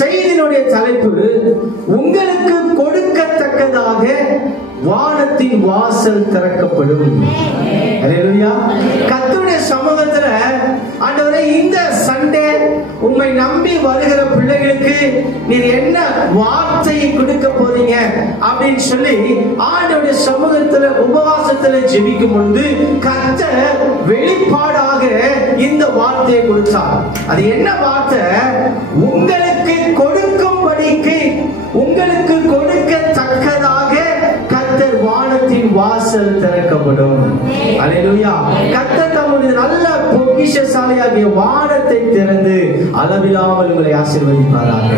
செய்தியினுடைய தலைப்பு உங்களுக்கு கொடுக்கத்தக்கதாக வானத்தின் வாசல் திறக்கப்படும். அல்லேலூயா. கர்த்தருடைய சமூகத்துல ஆண்டவரே இந்த சண்டே உம்மை நம்பி வருகிற பிள்ளைகளுக்கு நீர் என்ன வார்த்தையை கொடுக்க போறீங்க அப்படின்னு சொல்லி ஆண்டவருடைய சமூகத்துல உபவாசத்துல ஜெபிக்கும் பொழுது கர்த்தர் வெளிப்பாடாக இந்த வார்த்தையை கொடுத்தார். அது என்ன வார்த்தை? உங்களுக்கு கொடுக்கும்படிக்கு, உங்களுக்கு கொடுக்கத்தக்கதாக கர்த்தர் வானத்தின் வாசல் திறக்கப்படும். அல்லேலூயா. கர்த்தர் தம்முடைய நல்ல பொக்கிஷசாலியாகிய வானத்தை திறந்து அளவில்லாமல் உங்களை ஆசீர்வதிப்பாராக.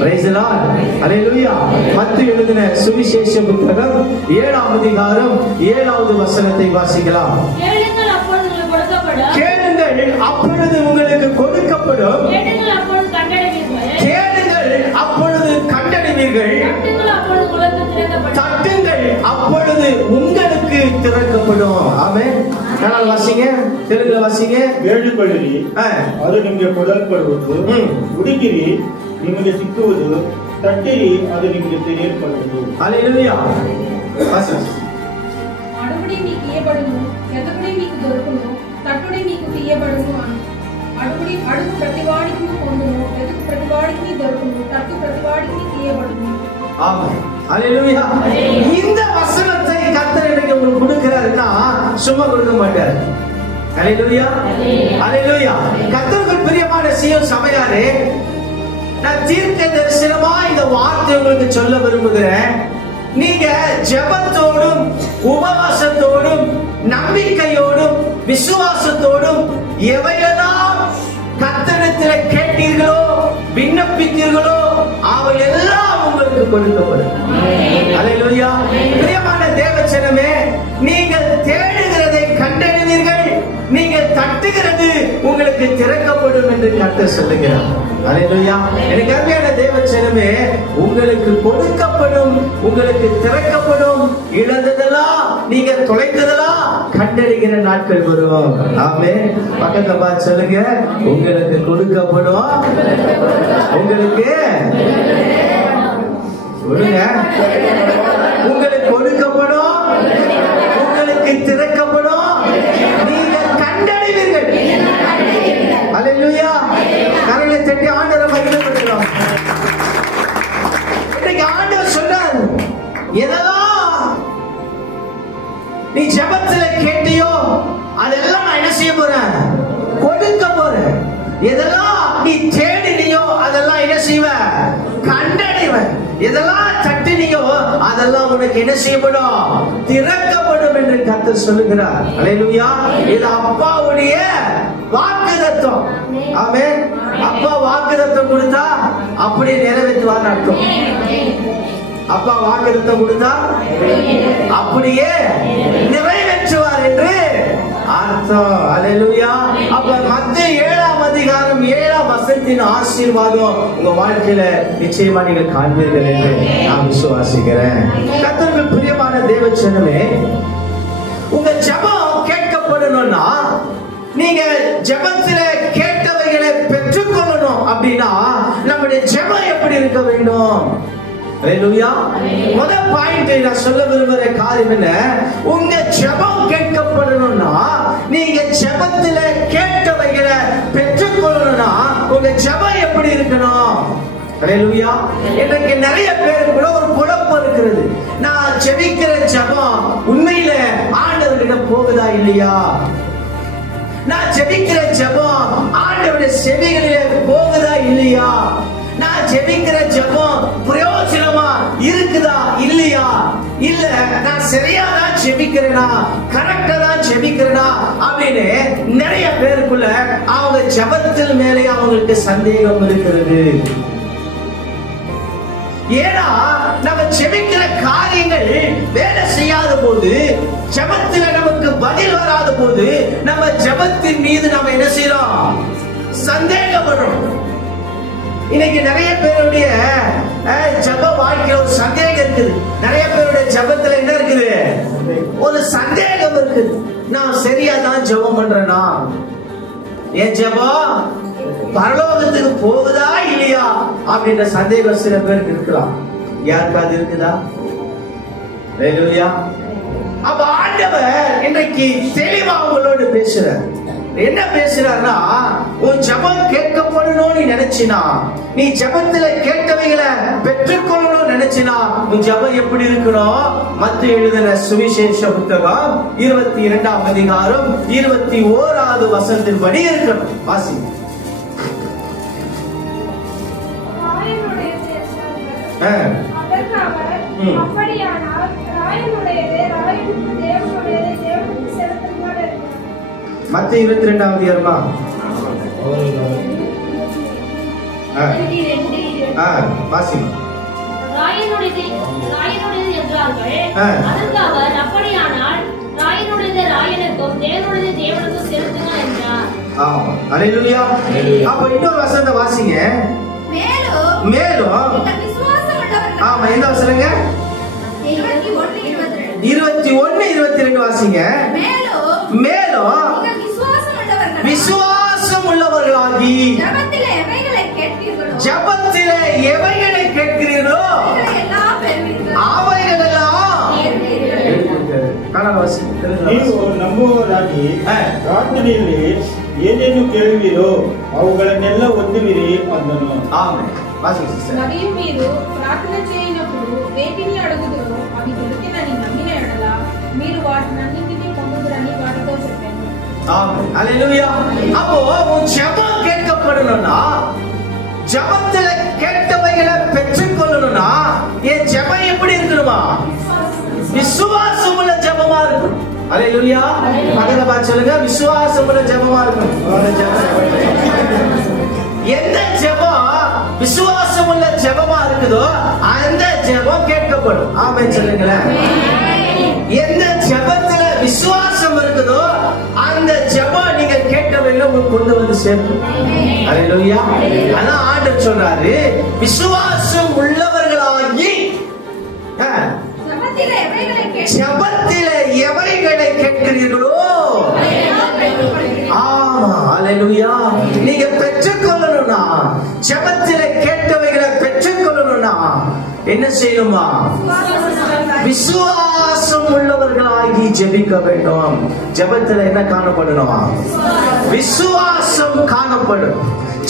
Praise the lord. அல்லேலூயா. மத்தேயு எழுதின சுவிசேஷ புத்தகம் 7ஆம் அதிகாரம் 7வது வசனத்தை வாசிக்கலாம். கேளுங்கள் அப்பொழுது உங்களுக்கு கொடுக்கப்படும். கேளுங்கள் அப்பொழுது உங்களுக்கு கொடுக்கப்படும். கேளுங்கள் அப்பொழுது கண்டடைவீர்கள். கேளுங்கள் அப்பொழுது கண்டடைவீர்கள். தட்டுங்கள் அப்பொழுது உங்களுக்கு திறக்கப்படும். தட்டுங்கள் அப்பொழுது உங்களுக்கு திறக்கப்படும். ஆமென். நான் வாசிங்க, தெலுங்குல வாசிங்க. ಬೇಡಿಕೊಳ್ಳಿರಿ ಅದು ನಿಮಗೆ ಕೊಡಲ್ಪಡುವುದು, ಹುಡುಕಿರಿ ನಿಮಗೆ ಸಿಕ್ಕುವುದು, ತಟ್ಟಿರಿ ಅದು ನಿಮಗೆ ತೆರೆಯಲ್ಪಡುವುದು. హల్లెలూయా. అడుగుడి మీకు ఇయ్యబడును, వెతకుడి మీకు దొరుకును, తట్టుడి మీకు తీయబడును. అడుగు ప్రతివాడికి పొందును, వెతుకు ప్రతివాడికి దొరుకును, తట్టు ప్రతివాడికి తీయబడును. ஆமென். ஹல்லேலூயா. இந்த வசனத்தை கர்த்தர் எனக்கு உங்களுக்கு கொடுக்கிறாருன்னா சும்மா கொடுக்க மாட்டார். ஹல்லேலூயா. ஹல்லேலூயா. கர்த்தருக்கு பிரியமான சீயோன் சபையாரே, நான் தீர்க்க தரிசனமா இந்த வார்த்தை உங்களுக்கு சொல்ல விரும்புகிறேன். நீங்க ஜெபத்தோடும் உபவாசத்தோடும் நம்பிக்கையோடும் விசுவாசத்தோடும் எவையெல்லாம் கர்த்தரிடத்தில் கேட்டீர்களோ விண்ணப்பித்தீர்களோ அவை எல்லாம் உங்களுக்கு கொடுக்கப்படும். அல்லேலூயா. பிரியமான தேவஜனமே, நீங்கள் தேடுகிறதை கண்டறிவீர்கள், நீங்கள் தட்டுகிறது உங்களுக்கு திறக்கப்படும் என்று கர்த்தர் சொல்லுகிறார். அல்லேலூயா. எனக்கு அருமையான தேவஜனமே, உங்களுக்கு கொடுக்கப்படும், உங்களுக்கு திறக்கப்படும். இழந்ததெல்லாம் நீங்க தொலைத்ததெல்லாம் கண்டறிகிற நாட்கள் வரும். ஆமென். பக்கத்துல பார்த்து சொல்லுங்க, உங்களுக்கு கொடுக்கப்படும், உங்களுக்கு சொல்லுங்க, உங்களுக்கு கொடுக்கப்படும், உங்களுக்கு திறக்கப்படும், நீங்கள் கண்டறிவீர்கள். அல்லேலூயா. கரங்களை தட்டி ஆண்டவரை மகிமைப்படுத்துறோம். இன்னைக்கு ஆண்டவர் சொல்றார், எதெல்லாம் நீ ஜெபத்துல கேட்டியோ அதெல்லாம் நான் என்ன செய்ய போறேன்? கொடுக்க போறேன். எதெல்லாம் நீ தேடினியோ அதெல்லாம் என்ன செய்வேன்? கண்டடைவேன். எதெல்லாம் தட்டினியோ அதெல்லாம் உனக்கு என்ன செய்யப்படும்? திறக்கப்படும் என்று கர்த்தர் சொல்லுகிறார். அல்லேலூயா. இது அப்பாவுடைய வாக்குத்தத்தம். ஆமென். அப்பா வாக்குத்தத்தம் கொடுத்தா அப்படியே நிறைவேற்றுவார் அர்த்தம். அப்பா வாக்குத்தத்தம் கொடுத்தா அப்படியே நிறைவேற்றுவார் என்று அர்த்தம். அல்லேலூயா. அப்ப மத்தேயு 7ஆம் அதிகாரம் 7ஆம் வசனத்தின் ஆசீர்வாதம் உங்க வாழ்க்கையில நிச்சயமா நீங்க காண்பீர்கள் என்று நான் விசுவாசிக்கிறேன். கர்த்தருக்கு பிரியமான தேவஜனமே, உங்க ஜெபம் கேட்கப்படணும்னா நீங்க ஜெபத்துல கேட்டவைகளை பெற்றுக்கொள்ளணும். அப்படின்னா நம்முடைய ஜெபம் எப்படி இருக்க வேண்டும்? அல்லேலூயா. முதல் பாயிண்ட் நான் சொல்ல விரும்புகிற காரியம் என்ன? உங்க ஜெபம் கேட்கப்படணும்னா நீங்க ஜெபத்துல கேட்டவைகளை பெற்றுக்கொள்ளணும்னா உங்க ஜெபம் எப்படி இருக்கணும்? அல்லேலூயா. எனக்கு நிறைய பேருக்குள்ள ஒரு குழப்பம் இருக்கிறது. நான் ஜெபிக்கிற ஜெபம் உண்மையில ஆண்டவர்கிட்ட போகுதா இல்லையா? நான் ஜெபிக்கிற ஜெபம் ஆண்டவருடைய செவிகளிலே போகுதா இல்லையா? நான் ஜெபிக்கிற ஜெபம் பிரயோஜனமா இருக்குதா இல்லையா? இல்ல நான் சரியா தான் ஜெபிக்கிறேனா, கரெக்டா தான் ஜெபிக்கிறேனா அப்படின்னு நிறைய பேருக்குள்ள அவங்க ஜெபத்தில் மேலே அவங்களுக்கு சந்தேகம் இருக்கிறது. ஏன்னா நம்ம ஜெபிக்கிற காரியங்கள் வேலை செய்யாத போது, ஜெபத்துல நமக்கு பதில் வராத போது நம்ம ஜெபத்தின் மீது நம்ம என்ன செய்யறோம்? சந்தேகப்படுறோம். இன்னைக்கு நிறைய பேருடைய ஜெப வாழ்க்கையில ஒரு சந்தேகம் இருக்குது. நிறைய பேருடைய ஜெபத்துல என்ன இருக்குது? ஒரு சந்தேகம் இருக்குது. நான் சரியா தான் ஜெபம் பண்றேனா? என் ஜெபம் பரலோகத்துக்கு போகுதா இல்லையா அப்படின்ற சந்தேகம் சில பேருக்கு இருக்கலாம். யாருக்காவது இருக்குதா? ஹல்லேலூயா. அப்ப ஆண்டவர் இன்றைக்கு தெளிவா உங்களோடு பேசுறார். என்ன பேசுறாருன்னா, உன் ஜெபம் கேட்கப்படணும்னு நீ நினைச்சினா, நீ ஜெபத்துல கேட்டவைகளை பெற்றுக்கொள்ளணும்னு நினைச்சினா, உன் ஜெபம் எப்படி இருக்கணும்? மத்தேயு எழுதின சுவிசேஷ புத்தகம் 22ஆம் அதிகாரம் 21வது வசனத்தின் படி இருக்கணும். வாசி. அப்படியானால் ராயனுடையது ராயனுக்கு, தேவனுடையது தேவனுக்கு செலுத்துமாறு இருக்கும். மத்தேயு 22ஆம் அதிகாரமா? வாசி. ராயனுடையது என்றார்கள். அதற்கு அவர், அப்படியானால் ராயனுடையது ராயனுக்கும் தேவனுடையது தேவனுக்கும் செலுத்துங்கள் என்றார். ஆமா. ஹல்லேலூயா. அப்ப இன்னொரு வசனத்தை வாசிங்க. மேலும் ஆமா, எந்த வசனங்க? 21 22 வாசிங்க. மேலும் விசுவாசம் உள்ளவர்களாகி ஜெபத்திலே எவைகளை கேட்கிறீர்களோ அவைகளெல்லாம் ನೀವು ನಂಬುವವರಾಗಿ ಪ್ರಾರ್ಥನೆಯಲ್ಲಿ ಏನೇನು ಕೇಳುವಿರೋ ಅವುಗಳನ್ನೆಲ್ಲ ಹೊಂದುವಿರಿ ಅಂದನು. ఆమేన్. వాసింగ్ సిస్టర్. మరియు మీరు ప్రార్థన చేయనప్పుడు వేటిని అడుగుదురో అవి దొరికినని నమ్మిన ఎడల మీరు వాటినన్నింటినీ పొందుదురని వారితో చెప్పాను. ஆமென். ஹல்லேலூயா. அப்போ உன் ஜெபம் கேட்கப்படணும்னா, ஜெபத்துல கேட்டவைகளை பெற்றுக்கொள்ளணும்னா, என் ஜெபம் எப்படி இருக்கணுமா? விசுவாசம் உள்ள ஜெபமா இருக்கணும். ஹல்லேலூயா. பக்கத்துல பார்த்து சொல்லுங்க, விசுவாசம் உள்ள ஜெபமா இருக்கணும். எந்த ஜெபம் விசுவாசம் உள்ள ஜெபமா இருக்குதோ அந்த ஜெபம் கேட்கப்படும். ஆமென் சொல்லுங்களேன். எந்த ஜெபத்துல விசுவாசம் இருக்குதோ அந்த ஜெபம் நீங்க கேட்டவைகளை உங்களுக்கு கொண்டு வந்து சேர்க்கும். ஹல்லேலூயா. அதான் ஆண்டவர் சொல்றாரு, விசுவாசம் உள்ளவர்களாகி ஜெபத்திலே எவைகளை கேட்கிறீர்களோ, ஆமா, ஹல்லேலூயா, நீங்க பெற்றுக்கொள்ளணும்னா, ஜெபத்திலே கேட்டவைகளை பெற்றுக்கொள்ளணும்னா என்ன செய்யணுமா? விசுவாசம் உள்ளவர்களாகி ஜெபிக்க வேண்டும். ஜெபத்துல என்ன காணப்படணுமா? விசுவாசம் காணப்படும்.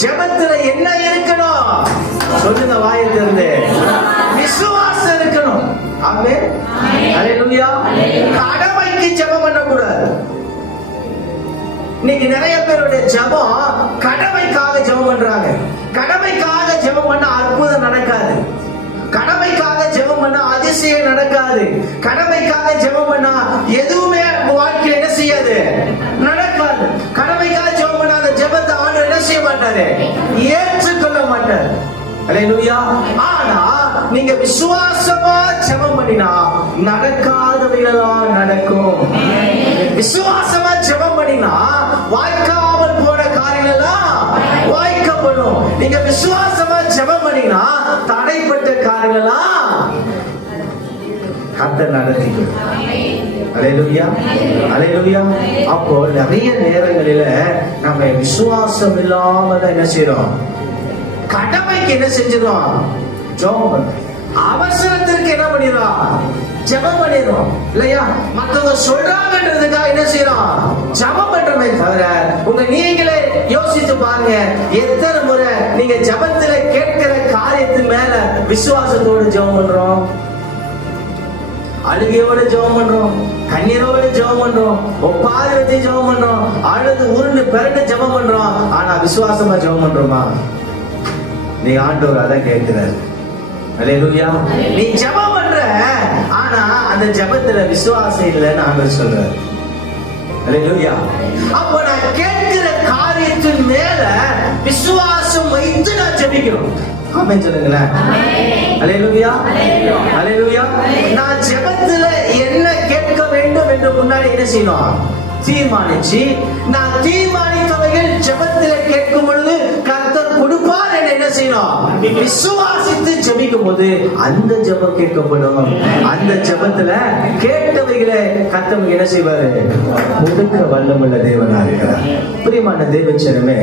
ஜெபத்துல என்ன இருக்கணும்? சொல்லுங்க வாயை திறந்து. விசுவாசம் இருக்கணும். ஆமென். ஹல்லேலூயா. கடமைக்கு ஜெபம் பண்ண கூடாது. இன்னைக்கு நிறைய பேருடைய ஜெபம் கடமைக்காக ஜெபம் பண்றாங்க. கடமைக்காக ஜெபம் பண்ண அற்புதம் நடக்காது. கடமைக்காக ஜெபம் பண்ணா அதிசயம் நடக்காது. கடமைக்காக ஜெபம் பண்ணா எதுவுமே வாழ்க்கையில என்ன செய்யாது, நடக்காது. கடமைக்காக ஜெபம் பண்ணா அந்த ஜெபத்தை ஆண்டவர் என்ன செய்ய மாட்டாரு, ஏற்றுக்கொள்ள மாட்டார். ஹல்லேலூயா. ஆனா நீங்க விசுவாசமா ஜெபம் பண்ணினா நடக்காதவைகளெல்லாம் நடக்கும். விசுவாசமா ஜெபம் பண்ணினா வாய்க்காமல் போன காரியங்கள் எல்லாம் வாய்க்கப்படும். நீங்க விசுவாசமா ஜெபம் பண்ணினா தடைப்பட்ட காரியங்கள் எல்லாம் கர்த்தர் நடத்திக்கும். ஹல்லேலூயா. ஹல்லேலூயா. அப்போ நிறைய நேரங்களில நம்ம விசுவாசம் இல்லாம தான் என்ன செய்யறோம், கடமைக்கு என்ன செஞ்சிடும், ஜெபம் பண்றோம். அவசரத்திற்கு என்ன பண்ணிடுறோம், ஜெபம் பண்ணிடுறோம் இல்லையா? மற்றவங்க சொல்றாங்கன்றதுக்காக என்ன செய்யறோம், ஜெபம் பண்றோமே தவிர உங்க நீங்களே யோசித்து பாருங்க, எத்தனை முறை நீங்க ஜெபத்துல கேட்கிற காரியத்தின் மேல விசுவாசத்தோடு ஜெபம் பண்றோம், அழுகையோட ஜெபம் பண்றோம், கண்ணீரோட ஜெபம் பண்றோம், ஒப்பாரி வச்சு ஜெபம் பண்றோம், அழுது உருண்டு பிறண்டு ஜெபம் பண்றோம். ஆனா விசுவாசமா ஜெபம் பண்றோமா? நீ ஆண்டவர் அதான் கேட்கிறாரு. ஹல்லேலூயா. நீ ஜெபம் பண்ற, ஆனா அந்த ஜெபத்துல விசுவாசம் இல்லைன்னு ஆண்டவர் சொல்றாரு. ஹல்லேலூயா. அப்போ நான் கேட்கிற காரியத்தின் மேல விசுவாசம் வைத்து நான் ஜெபிக்கிறோம். ஆமென் சொல்லுங்களேன். ஹல்லேலூயா. ஹல்லேலூயா. நான் ஜெபத்துல என்ன கேட்க வேண்டும் என்று முன்னாடி என்ன செய்யணும், தீர்மானிச்சு, நான் தீர்மானித்தவைகள் ஜெபத்துல கேட்கும் பொழுது கர்த்தர் அவர் கொடுப்பார் என்று என்ன செய்யணும்? விசுவாசித்து ஜெபிக்கும் போது அந்த ஜெபம் கேட்கப்படும். அந்த ஜெபத்துல கேட்டவைகளை கர்த்தர் என்ன செய்வாரு? கொடுக்க வல்லமுள்ள தேவனா இருக்கிறார். பிரியமான தேவச்சனமே,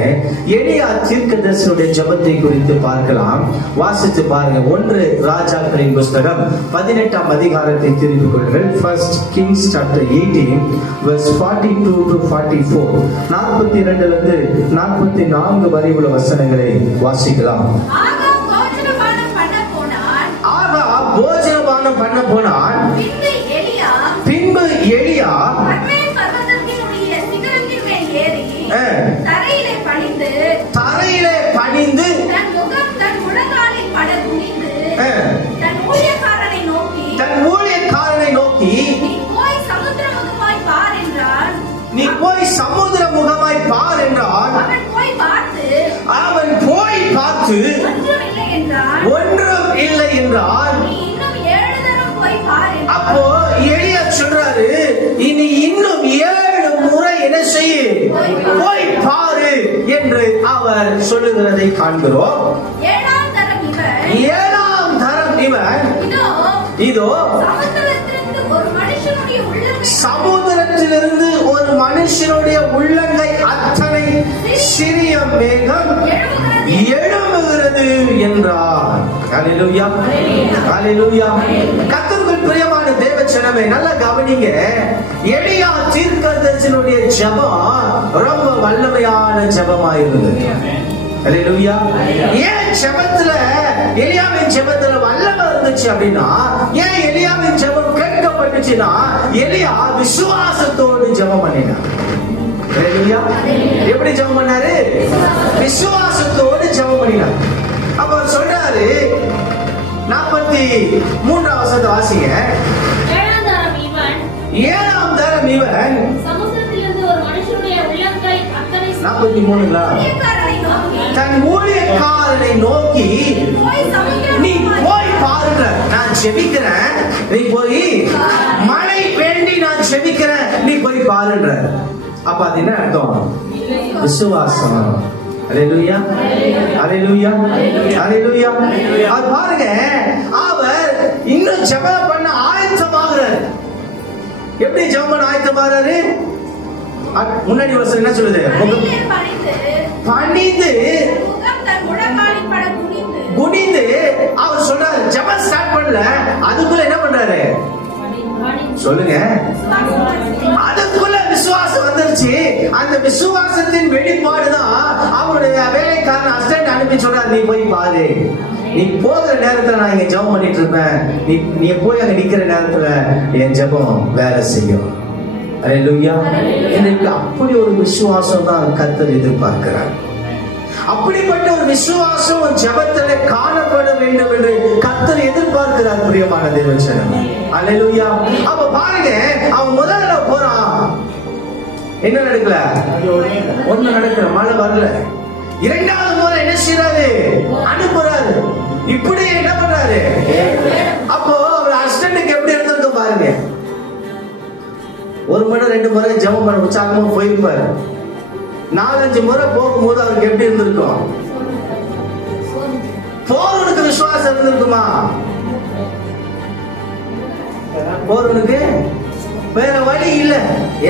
எலியா தீர்க்கதரிசியுடைய ஜெபத்தை குறித்து பார்க்கலாம். வாசித்து பாருங்க. 1 ராஜாக்களின் புஸ்தகம் 18ஆம் அதிகாரத்தை திருப்பி கொள்ளுங்கள். 1 Kings chapter 18 verse 42 to 44. 42 இருந்து 44 வரை உள்ள வசனங்களை வாசிக்கலாம். ஆகாப் போஜனபானம் பண்ண போனான். பின்பு எலியா கர்மேல் பர்வதத்தினுடைய சிகரத்தின் மேல் ஏறி தரையிலே பணிந்து தன் முகம் தன் முழங்காலில் பட குனிந்து தன் ஊழியக்காரனை நோக்கி நீ போய் சமுத்திர முகமாய் பார் என்றான். அவன் போய் பார்த்து ஒன்றும் இல்லை என்றான். அப்போ எலியா சொல்றாரு, இனி இன்னும் 7 முறை என்ன செய்ய? போய் பாரு என்று அவர் சொல்லுகிறதை காண்கிறோம். 7ஆம் தரம் இவன் இதோ சமுத்திரத்திலிருந்து ஒரு மனுஷனுடைய உள்ளங்கை அத்தனை சிறிய மேகம் எழும்புகிறது என்றார். ஹல்லேலூயா, ஹல்லேலூயா. கர்த்தருக்குள் பிரியமான தேவச்சனமே, நல்லா கவனிங்க. எலியா தீர்க்கதரிசியுடைய ஜெபம் ரொம்ப வல்லமையான ஜெபமாயிருந்தது. ஹல்லேலூயா. ஏன் ஜெபத்துல எலியாவின் ஜெபத்துல வல்லமை இருந்துச்சு அப்படின்னா, ஏன் எலியாவின் ஜெபம் கேட்கப்பட்டுச்சுன்னா, எலியா விசுவாசத்தோடு ஜெபம் பண்ணினார். ஹல்லேலூயா. எப்படி ஜெபம் பண்ணாரு? விசுவாசத்தோடு ஜெபம் பண்ணினார். அப்ப சொல்றாரு 43ஆம் வசனத்தை வாசிங்க. 7ஆம் தரம் இவன் சமுத்திரத்திலிருந்து ஒரு மனுஷனுடைய உள்ளங்கை அத்தனை 43ங்களா? தன் ஊழியக்காரனை நோக்கி நீ போய் பாருங்க, நான் ஜெபிக்கிறேன், நீ போய் மழை வேண்டி நான் ஜெபிக்கிறேன், நீ போய் பாருங்க. அப்ப அது என்ன அர்த்தம்? விசுவாசம். ஹல்லேலூயா, ஹல்லேலூயா, ஹல்லேலூயா. அது பாருங்க, அவர் இன்னும் ஜெபம் பண்ண ஆயத்தமாகிறார். எப்படி ஜெபம் பண்ண ஆயத்தமாகிறாரு? முன்னாடி வசனம் என்ன சொல்லுது? பணிந்து குனிந்து அவர் சொல்றாரு. ஜெபம் ஸ்டார்ட் பண்ணல, அதுக்குள்ள என்ன பண்றாரு? சொல்லுங்க. அதுக்குள்ள விசுவாசம் வந்துருச்சு. அந்த விசுவாசத்தின் வெளிப்பாடுதான் அவருடைய வேலைக்காரன் அசிஸ்டன்ட் அனுப்பி சொல்றாரு, நீ போய் பாரு, நீ போகிற நேரத்துல நான் இங்க ஜெபம் பண்ணிட்டு இருப்பேன், நீ போய் அங்க நிக்கிற நேரத்துல என் ஜெபம் வேலை செய்யும். ஹல்லேலூயா. எனக்கு அப்படி ஒரு விசுவாசம் தான் கர்த்தர் எதிர்பார்க்கிறார். அப்படிப்பட்ட ஒரு விசுவாசம் ஜெபத்திலே காணப்பட வேண்டும் என்று கர்த்தர் எதிர்பார்க்கிறார். பிரியமான தேவச்சனமே, ஹல்லேலூயா. அப்ப பாருங்க, அவன் முதல்ல போறான், என்ன நடக்கல? ஒண்ணு நடக்கல, மழை வரல. 2வது முறை என்ன செய்யறாரு? அனுப்புறாரு. இப்படி என்ன பண்றாரு? அப்போ அவர் அசிஸ்டன்ட்க்கு எப்படி இருந்திருக்கும் பாருங்க. 1 முறை 2 முறை ஜெபம் பண்ண உற்சாகமா போயிருப்பாரு. 4-5 முறை போகும்போது அவருக்கு எப்படி இருந்திருக்கும்? போறவனுக்கு விசுவாசம் இருந்திருக்குமா? போறவனுக்கு வேற வழி இல்ல,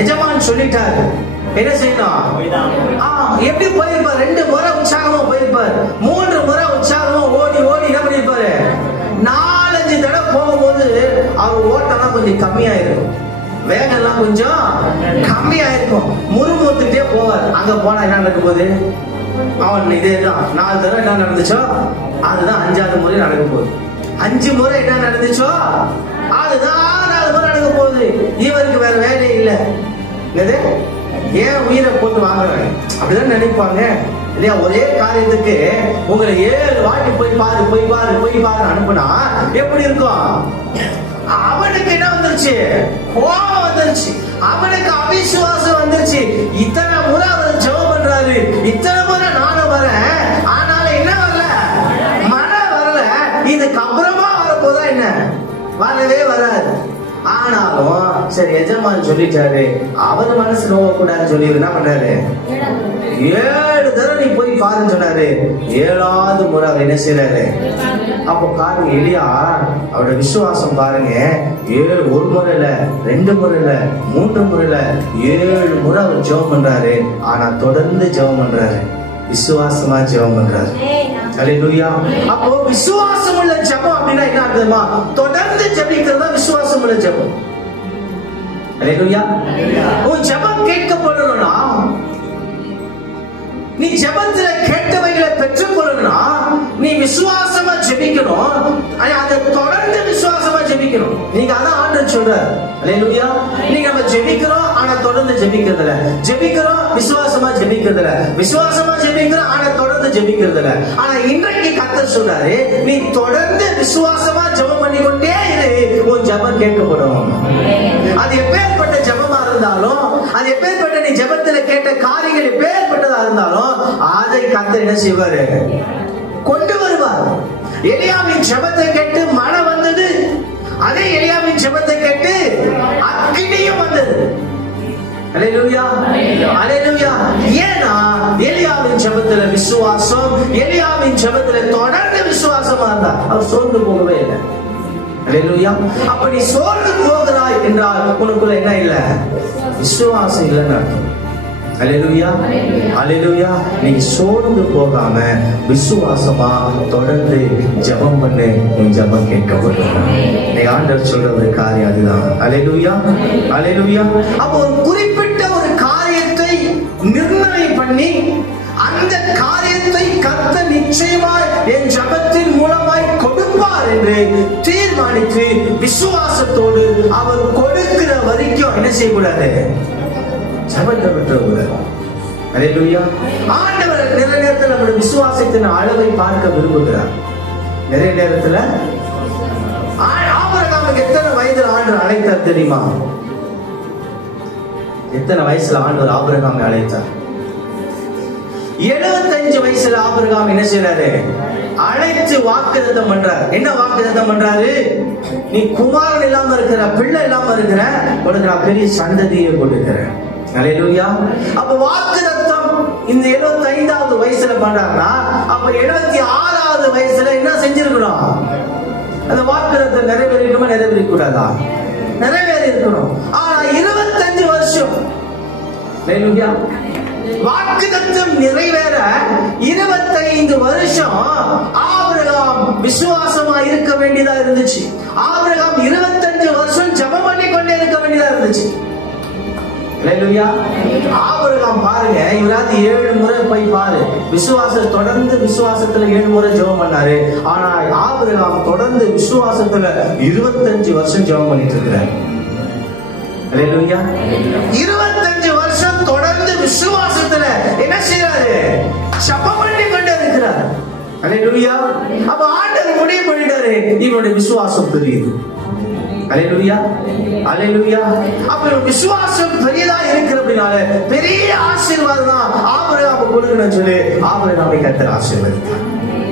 எஜமான் சொல்லிட்டாரு, என்ன செய்யணும்? எப்படி போயிருப்பார்? 2 முறை உற்சாகமா போயிருப்பார். 3 முறை உற்சாகமா ஓடி ஓடி என்ன பண்ணிருப்பாரு? 4-5 தடவை போகும்போது அவர் ஓட்டம்லாம் கொஞ்சம் கம்மியாயிருக்கும், வேகம்லாம் கொஞ்சம் கம்மியாயிருக்கும். முறுமுறுத்துட்டே போவார். அங்க போனா என்ன நடக்கும் போது அவன் இதேதான் 4 தடவை என்ன நடந்துச்சோ அதுதான் 5வது முறை நடக்க போகுது. 5 முறை என்ன நடந்துச்சோ அதுதான் 4வது முறை நடக்க போகுது. இவருக்கு வேற வேலையே இல்லை. ஏன் உயிரை போட்டு வாங்குறாங்க? அப்படிதான் நினைப்பாங்க இல்லையா? ஒரே காரியத்துக்கு உங்களை 7 வாட்டி போய் பாரு போய் பாரு போய் பாரு அனுப்புனா எப்படி இருக்கும்? அவனுக்கு என்ன வந்துருச்சு? கோபம் வந்துருச்சு. அவனுக்கு அவிசுவாசம் வந்துருச்சு. இத்தனை முறை அவர் ஜெபம் பண்றாரு, இத்தனை முறை நானும் வரேன், ஆனாலும் என்ன வரல? மழை வரல. இதுக்கு அப்புறமா வரப்போதா என்ன? வரவே வராது. ஆனாலும் சரி, எஜமான் சொல்லிட்டாரு, அவர் மனசு நோவ கூடாதுன்னு சொல்லி என்ன பண்றாரு? 7 தடவை நீ போய் பாருன்னு சொன்னாரு. 7வது முறை அவர் என்ன செய்யறாரு? அப்போ பாருங்க, எலியா அவரோட விசுவாசம் பாருங்க. 1 முறை இல்ல, 2 முறை இல்ல, 3 முறை இல்ல, 7 முறை அவர் ஜெபம் பண்றாரு. ஆனா தொடர்ந்து ஜெபம் பண்றாரு, விசுவாசமா ஜெபம் பண்றாரு. ஹல்லேலூயா. அப்போ விசுவாசம் உள்ள ஜெபம் அப்படின்னா என்ன அர்த்தமா? தொடர்ந்து ஜெபிக்கிறது தான் விசுவாசம் உள்ள ஜெபம். ஹல்லேலூயா. உன் ஜெபம் கேட்கப்படணும்னா, நீ ஜெபத்துல கேட்டவைகளை பெற்றுக்கொள்ளணும்னா நீ விசுவாசமா ஜெபிக்கணும். அதை தொடர்ந்து விசுவாசமா ஜெபிக்கணும். நீங்க அதான் ஆண்டவர் சொல்றார். ஹல்லேலூயா. நீங்க நம்ம ஜெபிக்கிறோம் ஆனா தொடர்ந்து ஜெபிக்கிறது இல்ல, ஜெபிக்கிறோம் விசுவாசமா ஜெபிக்கிறது இல்ல, விசுவாசமா ஜெபிக்கிறோம் ஆனா தொடர்ந்து ஜெபிக்கிறது இல்ல. ஆனா இன்றைக்கு கர்த்தர் சொல்றாரு, நீ தொடர்ந்து விசுவாசமா ஜெபம் பண்ணிக்கொண்டே இரு, உன் ஜெபம் கேட்கப்படும். அது எப்பேற்பட்ட ஜெபமா இருந்தாலும், அது எப்பேற்பட்ட நீ ஜெபத்துல கேட்ட காரியங்கள் எப்பேற்பட்டதா இருந்தாலும் அதை கர்த்தர் என்ன செய்வாரு? கொண்டு வருவார். எலியாவின் ஜெபத்தை கேட்டு மழை வந்தது, அதே எலியாவின் ஜெபத்தை கேட்டு அக்கினியும் வந்தது. ஹல்லேலூயா, ஹல்லேலூயா. ஏன்னா எலியாவின் ஜெபத்துல விசுவாசம், எலியாவின் ஜெபத்துல தொடர்ந்து விசுவாசமா இருந்தா அவர் சோர்ந்து போகவே இல்லை. ஹல்லேலூயா. அப்ப நீ சோர்ந்து போகிறாய் என்றால் உனக்குள்ள என்ன இல்ல? விசுவாசம் இல்லைன்னு அர்த்தம். ஹல்லேலூயா, ஹல்லேலூயா. நீ சோர்ந்து போகாம விசுவாசமா தொடர்ந்து ஜெபம் பண்ணு, உன் ஜெபம் கேட்கப்படும். நீ ஆண்டவர் சொல்ற ஒரு காரியம் அதுதான். ஹல்லேலூயா, ஹல்லேலூயா. அப்போ ஒரு குறிப்பிட்ட ஒரு காரியத்தை நிர்ணயம் பண்ணி அந்த காரியத்தை கர்த்தர் நிச்சயமாய் என் ஜெபத்தின் மூலமாய் கொடுப்பார் என்று தீர்மானித்து விசுவாசத்தோடு அவர் கொடுக்கிற வரைக்கும் என்ன செய்யக்கூடாது? ஜெபத்தை விட்டுறக்கூடாது. ஹல்லேலூயா. ஆண்டவர் நிறைய நேரத்தில் நம்முடைய விசுவாசத்தின் அளவை பார்க்க விரும்புகிறார். நிறைய நேரத்தில் ஆபிரகாமுக்கு எத்தனை வயதில் ஆண்டவர் அழைத்தார் தெரியுமா? எத்தனை வயசுல ஆண்டவர் ஆபிரகாமை அழைத்தார்? 75 வயசுல ஆபிரகாம் என்ன செய்யறாரு? அழைத்து வாக்குத்தத்தம் பண்றாரு. என்ன வாக்குத்தத்தம் பண்றாரு? நீ குமாரன் இல்லாம இருக்கிற, பிள்ளை இல்லாம இருக்கிற, உனக்கு நான் பெரிய சந்ததியை கொடுக்கிறேன். ஹல்லேலூயா. அப்ப வாக்குத்தத்தம் இந்த 75வது வயசுல பண்றாங்கன்னா அப்ப 76வது வயசுல என்ன செஞ்சிருக்கணும்? அந்த வாக்குத்தத்தம் நிறைவேறிக்குமா நிறைவேறி கூடாதா? நிறைவேறி இருக்கணும். ஆனா 25 வருஷம் ஹல்லேலூயா. வாக்குத்தத்தம் நிறைவேற 25 வருஷம் ஆபிரகாம் விசுவாசமா இருக்க வேண்டியதா இருந்துச்சு. ஆபிரகாம் 25 வருஷம் ஜெபம் பண்ணி கொண்டே இருக்க வேண்டியதா இருந்துச்சு. ஹல்லேலூயா. ஆபிரகாம் பாருங்க, இவராது 7 முறை போய் பாரு, விசுவாசம் தொடர்ந்து விசுவாசத்துல 7 முறை ஜெபம் பண்ணாரு. ஆனா ஆபிரகாம் தொடர்ந்து விசுவாசத்துல 25 வருஷம் ஜெபம் பண்ணிட்டு இருக்கிறார். ஹல்லேலூயா. 25 வருஷம் தொடர்ந்து விசுவாசத்துல என்ன செய்யறாரு? ஜெபம் பண்ணி கொண்டே இருக்கிறார். ஹல்லேலூயா. அப்ப ஆண்டவர் முடிவு பண்ணிட்டாரு, இவனுடைய விசுவாசம் பெரியது. ஹல்லேலூயா, ஹல்லேலூயா. அப்ப விசுவாசம் பெரியதா இருக்கிறதுனால பெரிய ஆசீர்வாதம் தான் ஆபிரகாமுக்கு கொடுக்கணும்னு சொல்லி ஆபிரகாமை கர்த்தர் ஆசீர்வதித்தார்.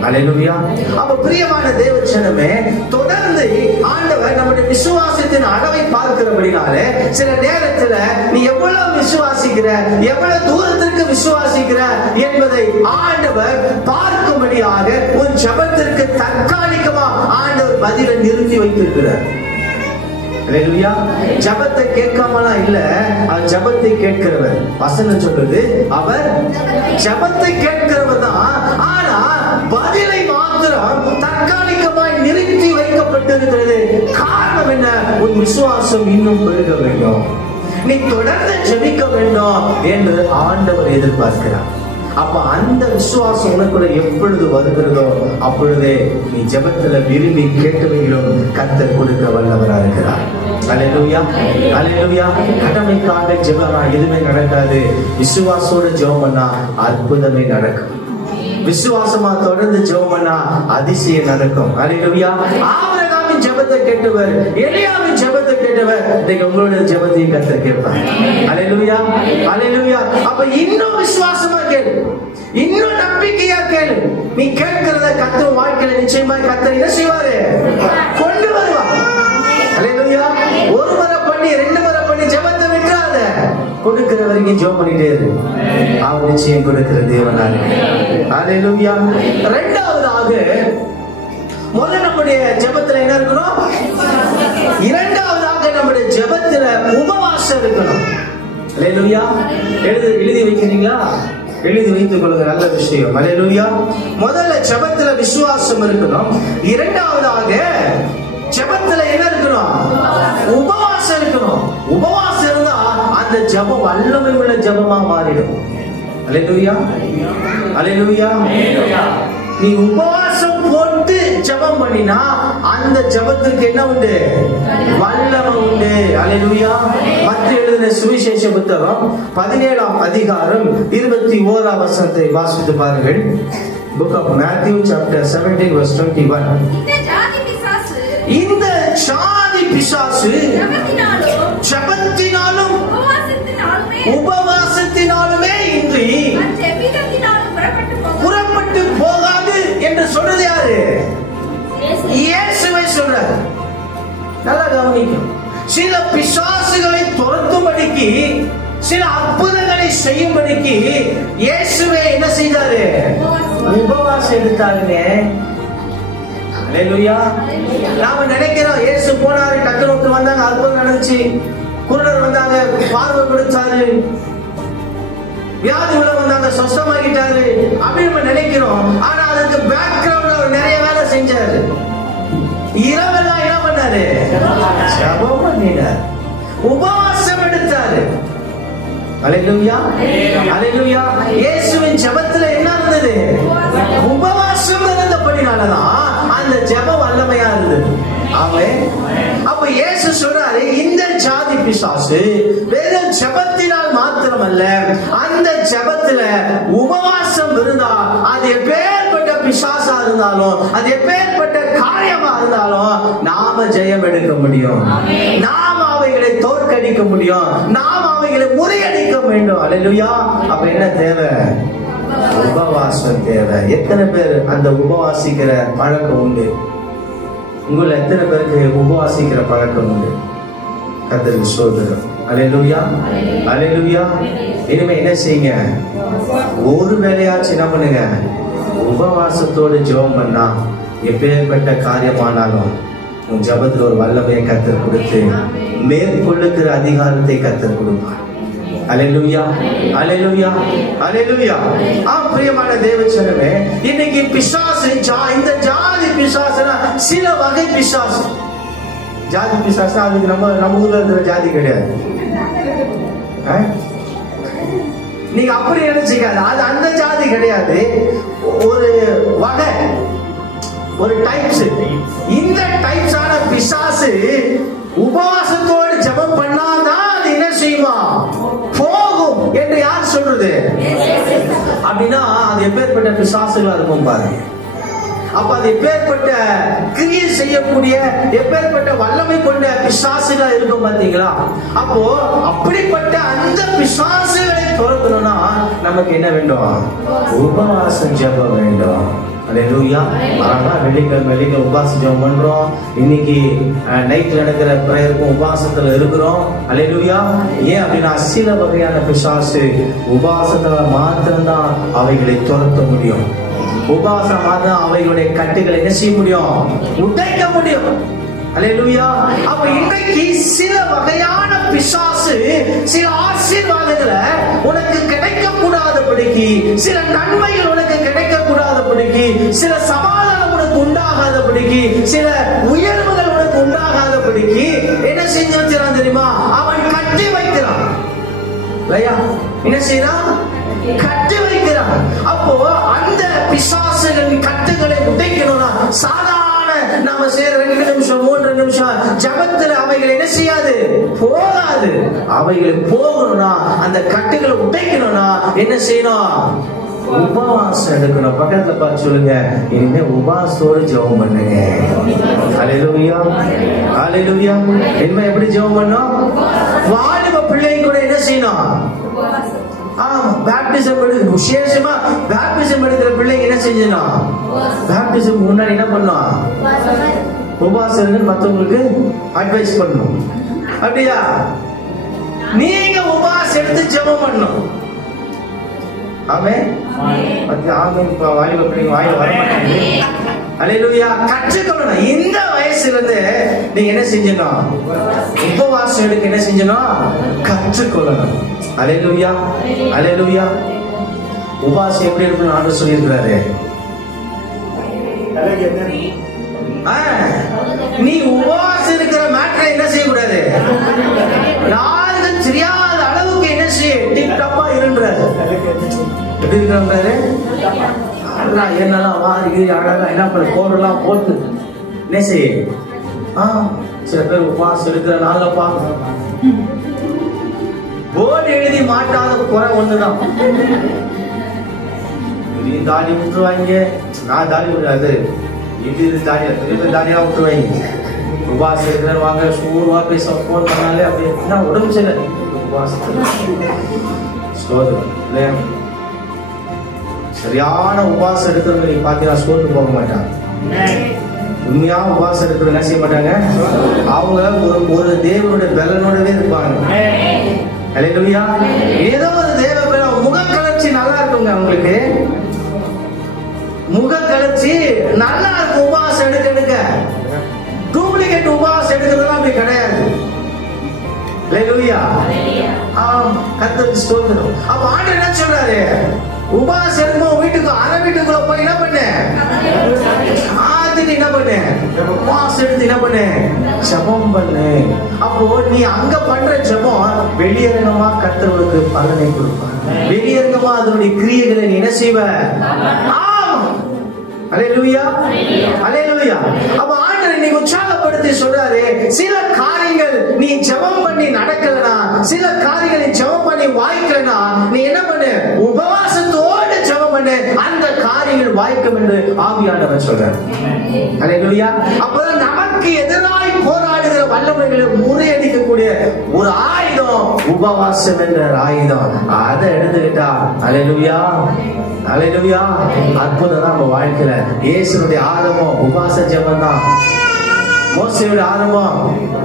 ஹல்லேலூயா. அப்ப பிரியமான தேவஜனமே, தொடர்ந்து ஆண்டவர் நம்முடைய விசுவாசத்தின் அளவை பார்க்கிறபடினாலே சில நேரத்துல நீ எவ்வளவு விசுவாசிக்கிற, எவ்வளவு தூரத்திற்கு விசுவாசிக்கிற என்பதை ஆண்டவர் பார்க்கும்படியாக உன் ஜெபத்திற்கு தற்காலிகமா ஆண்டவர் பதிலை நிறுத்தி வைத்திருக்கிறார். ஹல்லேலூயா. ஜெபத்தை கேட்காமலா இல்ல, அவர் ஜெபத்தை கேட்கிறவர். வசனம் சொல்றது அவர் ஜெபத்தை கேட்கிறவர் தான். ஆனா பதிலை மாத்திரம் தற்காலிகமாய் நிறுத்தி வைக்கப்பட்டிருக்கிறது. காரணம் என்ன? உன் விசுவாசம் இன்னும் பெருக வேண்டும், நீ தொடர்ந்து ஜெபிக்க வேண்டும் என்று ஆண்டவர் எதிர்பார்க்கிறார். அப்ப அந்த விசுவாசம் உனக்குள்ள எப்பொழுது வருகிறதோ அப்பொழுதே நீ ஜெபத்துல விரும்பி கேட்டவைகளும் கர்த்தர் கொடுக்க வல்லவரா இருக்கிறார். ஹல்லேலூயா, ஹல்லேலூயா. கடமைக்காக ஜெபமா எதுவுமே நடக்காது. விசுவாசோட ஜெபம் பண்ணா அற்புதமே நடக்கும். விசுவாசமா தொடர்ந்து ஜெபம் பண்ணா அதிசயம் நடக்கும். ஹல்லேலூயா. ஆபிரகாமின் ஜெபத்தை கேட்டவர், எலியாவின் ஜெபத்தை கேட்டவர், இன்னைக்கு உங்களுடைய ஜெபத்தையும் கர்த்தர் கேட்பார். ஹல்லேலூயா, ஹல்லேலூயா. அப்ப இன்னும் விசுவாசமா கேளு, இன்னும் நம்பிக்கையா கேளு. நீ கேட்கிறத கர்த்தர் வாழ்க்கையில நிச்சயமா கர்த்தர் என்ன செய்வாரு? கொண்டு வருவார். ஹல்லேலூயா. 1 முறை பண்ணி 2 முறை பண்ணி ஜெபத்தை விட்டுறாத, கொடுக்கிற வரைக்கும் ஜெபம் பண்ணிட்டே இரு. அவர் நிச்சயம் கொடுக்கிற தேவனாக. ஹல்லேலூயா. இரண்டாவதாக முதல்ல நம்முடைய ஜெபத்துல என்ன இருக்கணும்? இரண்டாவதாக நம்முடைய ஜெபத்துல உபவாசம் இருக்கணும். ஹல்லேலூயா. எழுதி வைக்கிறீங்களா? எழுதி வைத்துக் கொள்ளுங்க, நல்ல விஷயம். ஹல்லேலூயா. முதல்ல ஜெபத்துல விசுவாசம் இருக்கணும். இரண்டாவதாக ஜெபத்துல என்ன இருக்கணும்? உபவாசம் இருக்கணும். உபவாசம் இருந்தா அந்த ஜெபம் வல்லமை உள்ள ஜெபமா மாறிடும். ஹல்லேலூயா. ஹல்லேலூயா. நீ உபவாசம் போட்டு ஜெபம் பண்ணினா அந்த ஜெபத்துக்கு என்ன உண்டு? வல்லமை உண்டு. ஹல்லேலூயா. மத்தேயு எழுதின சுவிசேஷ புத்தகம் 17ஆம் அதிகாரம் 21ஆம் வசனத்தை வாசித்து பாருங்கள். Book of Matthew chapter 17 verse 21. இந்த ஜாதி பிசாசு ஜெபத்தினாலும் உபவாசத்தினாலுமே இன்றி புறப்பட்டு போகாது என்று சொல்றது யாரு? இயேசுவை சொல்றார். நல்லா கவனிக்கும். சில பிசாசுகளை துரத்தும்படிக்கு, சில அற்புதங்களை செய்யும்படிக்கு இயேசுவே என்ன செய்தாரு? உபவாசம் எடுத்தாருங்க. ஹல்லேலூயா. நாம நினைக்கிறோம் இயேசு போனாரு, டக்குனு ஒருத்தர் வந்தாங்க, அற்புதம் நடந்துச்சு, குருடர் வந்தாங்க, பார்வை கொடுத்தாரு, வியாதி உள்ள வந்தாங்க, சொஸ்தமாக்கிட்டாரு அப்படின்னு நம்ம நினைக்கிறோம். ஆனா அதுக்கு பேக்ரவுண்ட்ல அவர் நிறைய வேலை செஞ்சாரு. இரவெல்லாம் என்ன பண்ணாரு? ஜெபம் பண்ணினார், உபவாசம் எடுத்தாரு. ஹல்லேலூயா. ஹல்லேலூயா. இயேசுவின் ஜெபத்துல என்ன இருந்தது? உபவாசம் இருந்தபடினாலதான் அந்த ஜெபம் வல்லமையா இருந்தது. ஆமென். அப்ப இயேசு சொல்றாரு, இந்த ஜாதி பிசாசு வெறும் ஜெபத்தினால் மாத்திரமல்ல, அந்த ஜெபத்துல உபவாசம் இருந்தா அது எப்பேற்பட்ட பிசாசா இருந்தாலும், அது எப்பேற்பட்ட காரியமா இருந்தாலும் நாம ஜெயம் எடுக்க முடியும். நாம அவைகளை தோற்கடிக்க முடியும். நாம அவைகளை முறியடிக்க வேண்டும். ஹல்லேலூயா. அப்ப என்ன தேவை? உபவாசம் தேவை. எத்தனை பேர் அந்த உபவாசிக்கிற பழக்கம் உண்டு? உங்களை எத்தனை பேருக்கு உபவாசிக்கிற பழக்கம் உண்டு? கர்த்தருக்கு ஸ்தோத்திரம். ஹல்லேலூயா. ஹல்லேலூயா. இனிமே என்ன செய்யுங்க? ஒரு வேளையாச்சும் என்ன பண்ணுங்க? உபவாசத்தோடு ஜெபம் பண்ணா எப்பேற்பட்ட காரியமானாலும் உன் ஜெபத்துல ஒரு வல்லமையை கர்த்தர் கொடுத்து மேற்கொள்ளுகிற அதிகாரத்தை கர்த்தர் கொடுப்பார். ஹல்லேலூயா. ஹல்லேலூயா. ஹல்லேலூயா. பிரியமான தேவச்சனமே, இன்னைக்கு பிசாசு, இந்த ஜாதி பிசாசுனா சில வகை பிசாசு. ஜாதி பிசாசு அதுக்கு நம்ம ஊர்ல இருக்கிற ஜாதி கிடையாது. நீங்க அப்படி நினைச்சுக்காது, அது அந்த ஜாதி கிடையாது. ஒரு வகை, ஒரு டைப்ஸ். இந்த டைப்ஸான பிசாசு உபவாசத்தோடு ஜெபம் பண்ணாதான் அது என்ன செய்யுமா? போகும் என்று யார் சொல்றது? அப்படின்னா அது எப்பேற்பட்ட பிசாசுகளா இருக்கும் பாருங்க. அப்ப அது எப்பேற்பட்ட கிரியை செய்யக்கூடிய, எப்பேற்பட்ட வல்லமை கொண்ட பிசாசுகளா இருக்கும் பாத்தீங்களா? அப்போ அப்படிப்பட்ட அந்த பிசாசுகளை துரத்தணும்னா நமக்கு என்ன வேண்டும்? உபவாசம் ஜெபம் வேண்டும். ஹல்லேலூயா. ஆனா வெள்ளிக்கிழமை உபவாசம் ஜெபம் பண்றோம். இன்னைக்கு நைட்ல நடக்கிற பிரேயருக்கும் உபவாசத்துல இருக்கிறோம். ஹல்லேலூயா. ஏன் அப்படின்னா சில வகையான பிசாசு உபவாசத்துல மாத்திரம்தான் அவைகளை துரத்த முடியும். உபவாசம் மாத்திரம் அவைகளுடைய கட்டுகளை என்ன செய்ய முடியும்? உடைக்க முடியும். ஹல்லேலூயா. அப்ப இன்றைக்கு சில வகையான பிசாசு சில ஆசீர்வாதங்களை உனக்கு கிடைக்க கூடாதபடிக்கு, சில நன்மைகள் உனக்கு கிடைக்க கூடாதபடிக்கு, சில சமாதானம் உனக்கு உண்டாகாதபடிக்கு, சில உயர்வுகள் உனக்கு உண்டாகாதபடிக்கு என்ன செஞ்சு வச்சிருக்கான் தெரியுமா? அவன் கட்டி வைக்கிறான். என்ன செய்யறான்? கட்டி வைக்கிறான். அப்போ அந்த பிசாசுகளின் கட்டுகளை உடைக்கணும்னா சாதாரண நாம செய்யற 2 நிமிஷம் 3 நிமிஷம் ஜெபத்துல அவைகள் என்ன செய்யாது? போகாது. அவைகள் போகணும்னா, அந்த கட்டுகளை உடைக்கணும்னா என்ன செய்யணும்? உபவாசம் எடுக்கணும். பக்கத்துல பார்த்து சொல்லுங்க, இனிமே உபவாசத்தோடு ஜெபம் பண்ணுங்க. ஹல்லேலூயா. ஹல்லேலூயா. இனிமே எப்படி ஜெபம் பண்ணணும்? வாலிப பிள்ளைங்க கூட என்ன செய்யணும்? பேப்டிசம் எடுக்க, விசேஷமா பேப்டிசம் எடுக்கிற பிள்ளைங்க என்ன செஞ்சணும்? பேப்டிசம் முன்னாடி என்ன பண்ணணும்? உபவாசம் மற்றவங்களுக்கு அட்வைஸ் பண்ணணும். அப்படியா? நீங்க உபவாசம் எடுத்து ஜெபம் பண்ணணும். ஆமென். ஆமென். வாயில பிள்ளைங்க வாயில வர மாட்டாங்க. அல்லேலூயா. கற்றுக்கணும். இந்த வயசுல இருந்து நீங்க என்ன செஞ்சணும்? உபவாசம் எடுக்க என்ன செஞ்சணும்? கற்றுக்கொள்ளணும். அல்லேலூயா. அல்லேலூயா. உபவாசம் எப்படி இருக்குன்னு ஆண்டவர் சொல்லியிருக்கிறாரு. நீ உபவாசம் இருக்கிற மேட்டரை என்ன செய்யக்கூடாது? யாருக்கும் தெரியாத அளவுக்கு என்ன செய்ய டிப்டாப்பா இருன்றாரு. எப்படி இருக்கிறாரு? என்னெல்லாம் வாரி அழகா என்ன பண்ண கோடெல்லாம் போட்டு என்ன செய்ய. சில பேர் உபவாசம் இருக்கிற நாள்லப்பா போர்டு எழுதி மாட்டாத குறை ஒண்ணுதான். தாடி விட்டுருவாங்க. நான் தாடி விடாது. இது தாடியா தாடியா விட்டுருவாங்க. உபவாசம் இருக்கிற வாங்க சூடுவா பேச போன் பண்ணாலே அப்படி என்ன உடம்பு சரியில்லை. உபவாசத்துல சரியான உபவாசம் எடுக்கிறவங்க நீங்க பாத்தீங்கன்னா சோர்ந்து போக மாட்டாங்க. உண்மையா உபவாசம் எடுக்கிறவங்க என்ன செய்ய மாட்டாங்க? அவங்க ஒரு தேவனுடைய பலனோடவே இருப்பாங்க. அல்லேலூயா. ஏதோ ஒரு தேவ பலன் முக கலர்ச்சி நல்லா இருக்குங்க. அவங்களுக்கு முக கலர்ச்சி நல்லா இருக்கும். உபவாசம் எடுக்க டூப்ளிகேட் உபவாசம் எடுக்கிறதுலாம் அப்படி கிடையாது. அல்லேலூயா. கர்த்தருக்கு ஸ்தோத்திரம். அப்ப ஆண்டவர் என்ன சொல்றாரு? உபவாசம் எடுக்கும் வீட்டுக்கு அரை வீட்டுக்குள்ள போய் என்ன பண்ணு? என்ன பண்ணு? உபவாசம் எடுத்து என்ன பண்ணு? ஜெபம் பண்ணு. அப்போ நீ அங்க பண்ற ஜெபம் வெளியரங்கமா கர்த்தருக்கு பலனை கொடுப்பார். வெளியரங்கமா அதனுடைய கிரியைகளை நீ என்ன செய்வ? அல்லேலூயா. அல்லேலூயா. அப்ப ஆண்டவர் இன்னைக்கு உற்சாகப்படுத்தி சொல்றாரு, சில காரியங்கள் நீ ஜெபம் பண்ணி நடக்கலனா, சில காரியங்கள் நீ ஜெபம் பண்ணி வாய்க்கலனா, நீ என்ன பண்ணு? உபவாசத்தோடு ஜெபம் பண்ணு. அந்த காரியங்கள் வாய்க்கும் என்று ஆவியானவர் சொல்றார். அல்லேலூயா. அப்பதான் நமக்கு எதிராய் போராடுகிற வல்லமைகளை முறியடிக்கக்கூடிய ஒரு ஆயுதம் உபவாசம் என்ற ஆயுதம். அதை எடுத்துக்கிட்டா அல்லேலூயா. அல்லேலூயா. அற்புதம் தான் நம்ம வாழ்க்கையில. இயேசுனுடைய ஆரம்பம் உபவாச ஜெபம் தான். மோசேயோட ஆரம்பம்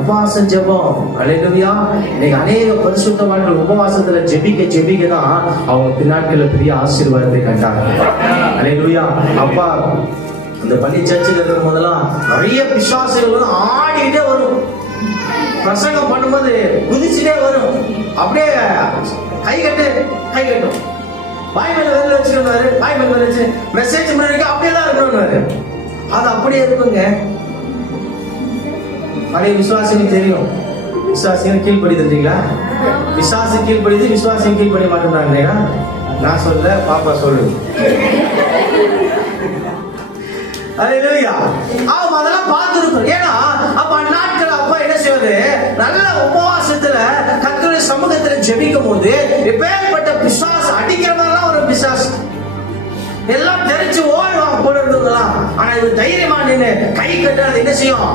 உபவாச ஜெபம். அல்லேலூயா. இன்னைக்கு அநேக பரிசுத்தவான்கள் உபவாசத்துல ஜெபிக்க தான் அவங்க பின்னாட்கள்ல பெரிய ஆசீர்வாதத்தை கண்டாங்க. அல்லேலூயா. அப்பா அந்த பள்ளி சர்ச்சில் இருக்கிற போதெல்லாம் நிறைய பிசாசுகள் ஆடிட்டே வரும். பிரசங்கம் பண்ணும்போது குதிச்சுட்டே வரும். அப்படியே கை கட்டும். வாய் மேல வேலை வச்சுருந்தாரு. வாய் மேல வேலை வச்சு மெசேஜ் முன்னாடி அப்படியே தான் இருக்கணும். அது அப்படியே இருக்குங்க. பழைய விசுவாசிக்கு தெரியும். விசுவாசிகள் கீழ்படித்தீங்களா? விசுவாசி கீழ்படித்து விசுவாசியும் கீழ்படிய மாட்டேங்கிறாங்க. நான் சொல்ல பாப்பா சொல்லு. அல்லேலூயா. அவங்க அதெல்லாம் பார்த்துருக்கோம். ஏன்னா அப்ப அந்நாட்கள் அப்பா என்ன செய்வாரு? நல்ல உபவாசத்துல கர்த்தருடைய சமூகத்துல ஜெபிக்கும் போது எப்பேற்பட்ட பிசாசு அடிக்கிற மாதிரிலாம் ஒரு பிசாசு எல்லாம் தெரிச்சு ஓடுவாங்க போல இருந்ததுலாம். ஆனா இது தைரியமா நின்று கை கட்டாது என்ன செய்யும்?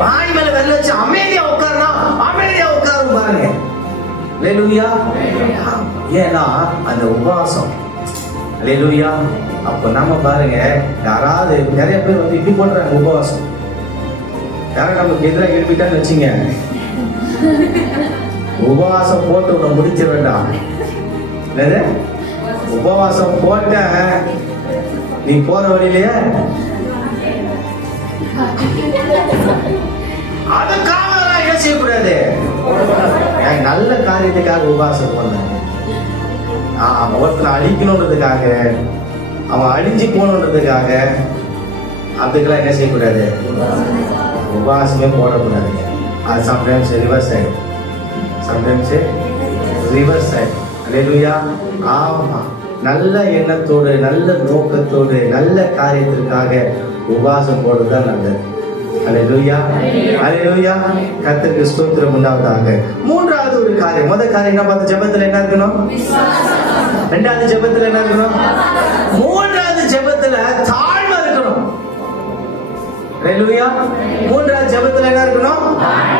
வாய் மேல வெள்ள வச்சு அமைதியா உட்காருனா அமைதியா உட்காரும் பாருங்க. அல்லேலூயா. ஏன்னா அந்த உபவாசம். அல்லேலூயா. அப்ப நாம பாருங்க, யாராவது நிறைய பேர் வந்து இப்படி பண்றாங்க உபவாசம். யாரும் நமக்கு எதிராக எழுப்பிட்டான்னு வச்சுங்க, உபவாசம் போட்டு உன்னை முடிச்ச வேண்டாம். உபவாசம் போட்ட நீ போற வழியிலேயே அதுக்காக என்ன செய்யக்கூடாது? நல்ல காரியத்துக்காக உபவாசம் பண்ண ஒருத்தனை அழிக்கணுன்றதுக்காக, அவன் அழிஞ்சு போகணுன்றதுக்காக அதுக்கெல்லாம் என்ன செய்யக்கூடாது? உபவாசமே போடக்கூடாதுங்க. அது சம்டைம்ஸ் ரிவர்ஸ் ஆயிடும். அல்லேலூயா. ஆமா, நல்ல எண்ணத்தோடு நல்ல நோக்கத்தோடு நல்ல காரியத்திற்காக உபவாசம் போடுறதுதான் நல்லது. அல்லேலூயா. அல்லேலூயா. கர்த்தருக்கு ஸ்தோத்திரம் உண்டாவதாக. மூன்றாவது ஒரு காரியம், முதல் காரியம் என்ன பார்த்து? ஜெபத்துல என்ன இருக்கணும்? இரண்டாவது ஜெபத்துல என்ன இருக்கணும்? மூன்றாவது ஜெபத்துல தாழ்மை இருக்கணும். அல்லேலூயா. மூன்றாவது ஜெபத்துல என்ன இருக்கணும்?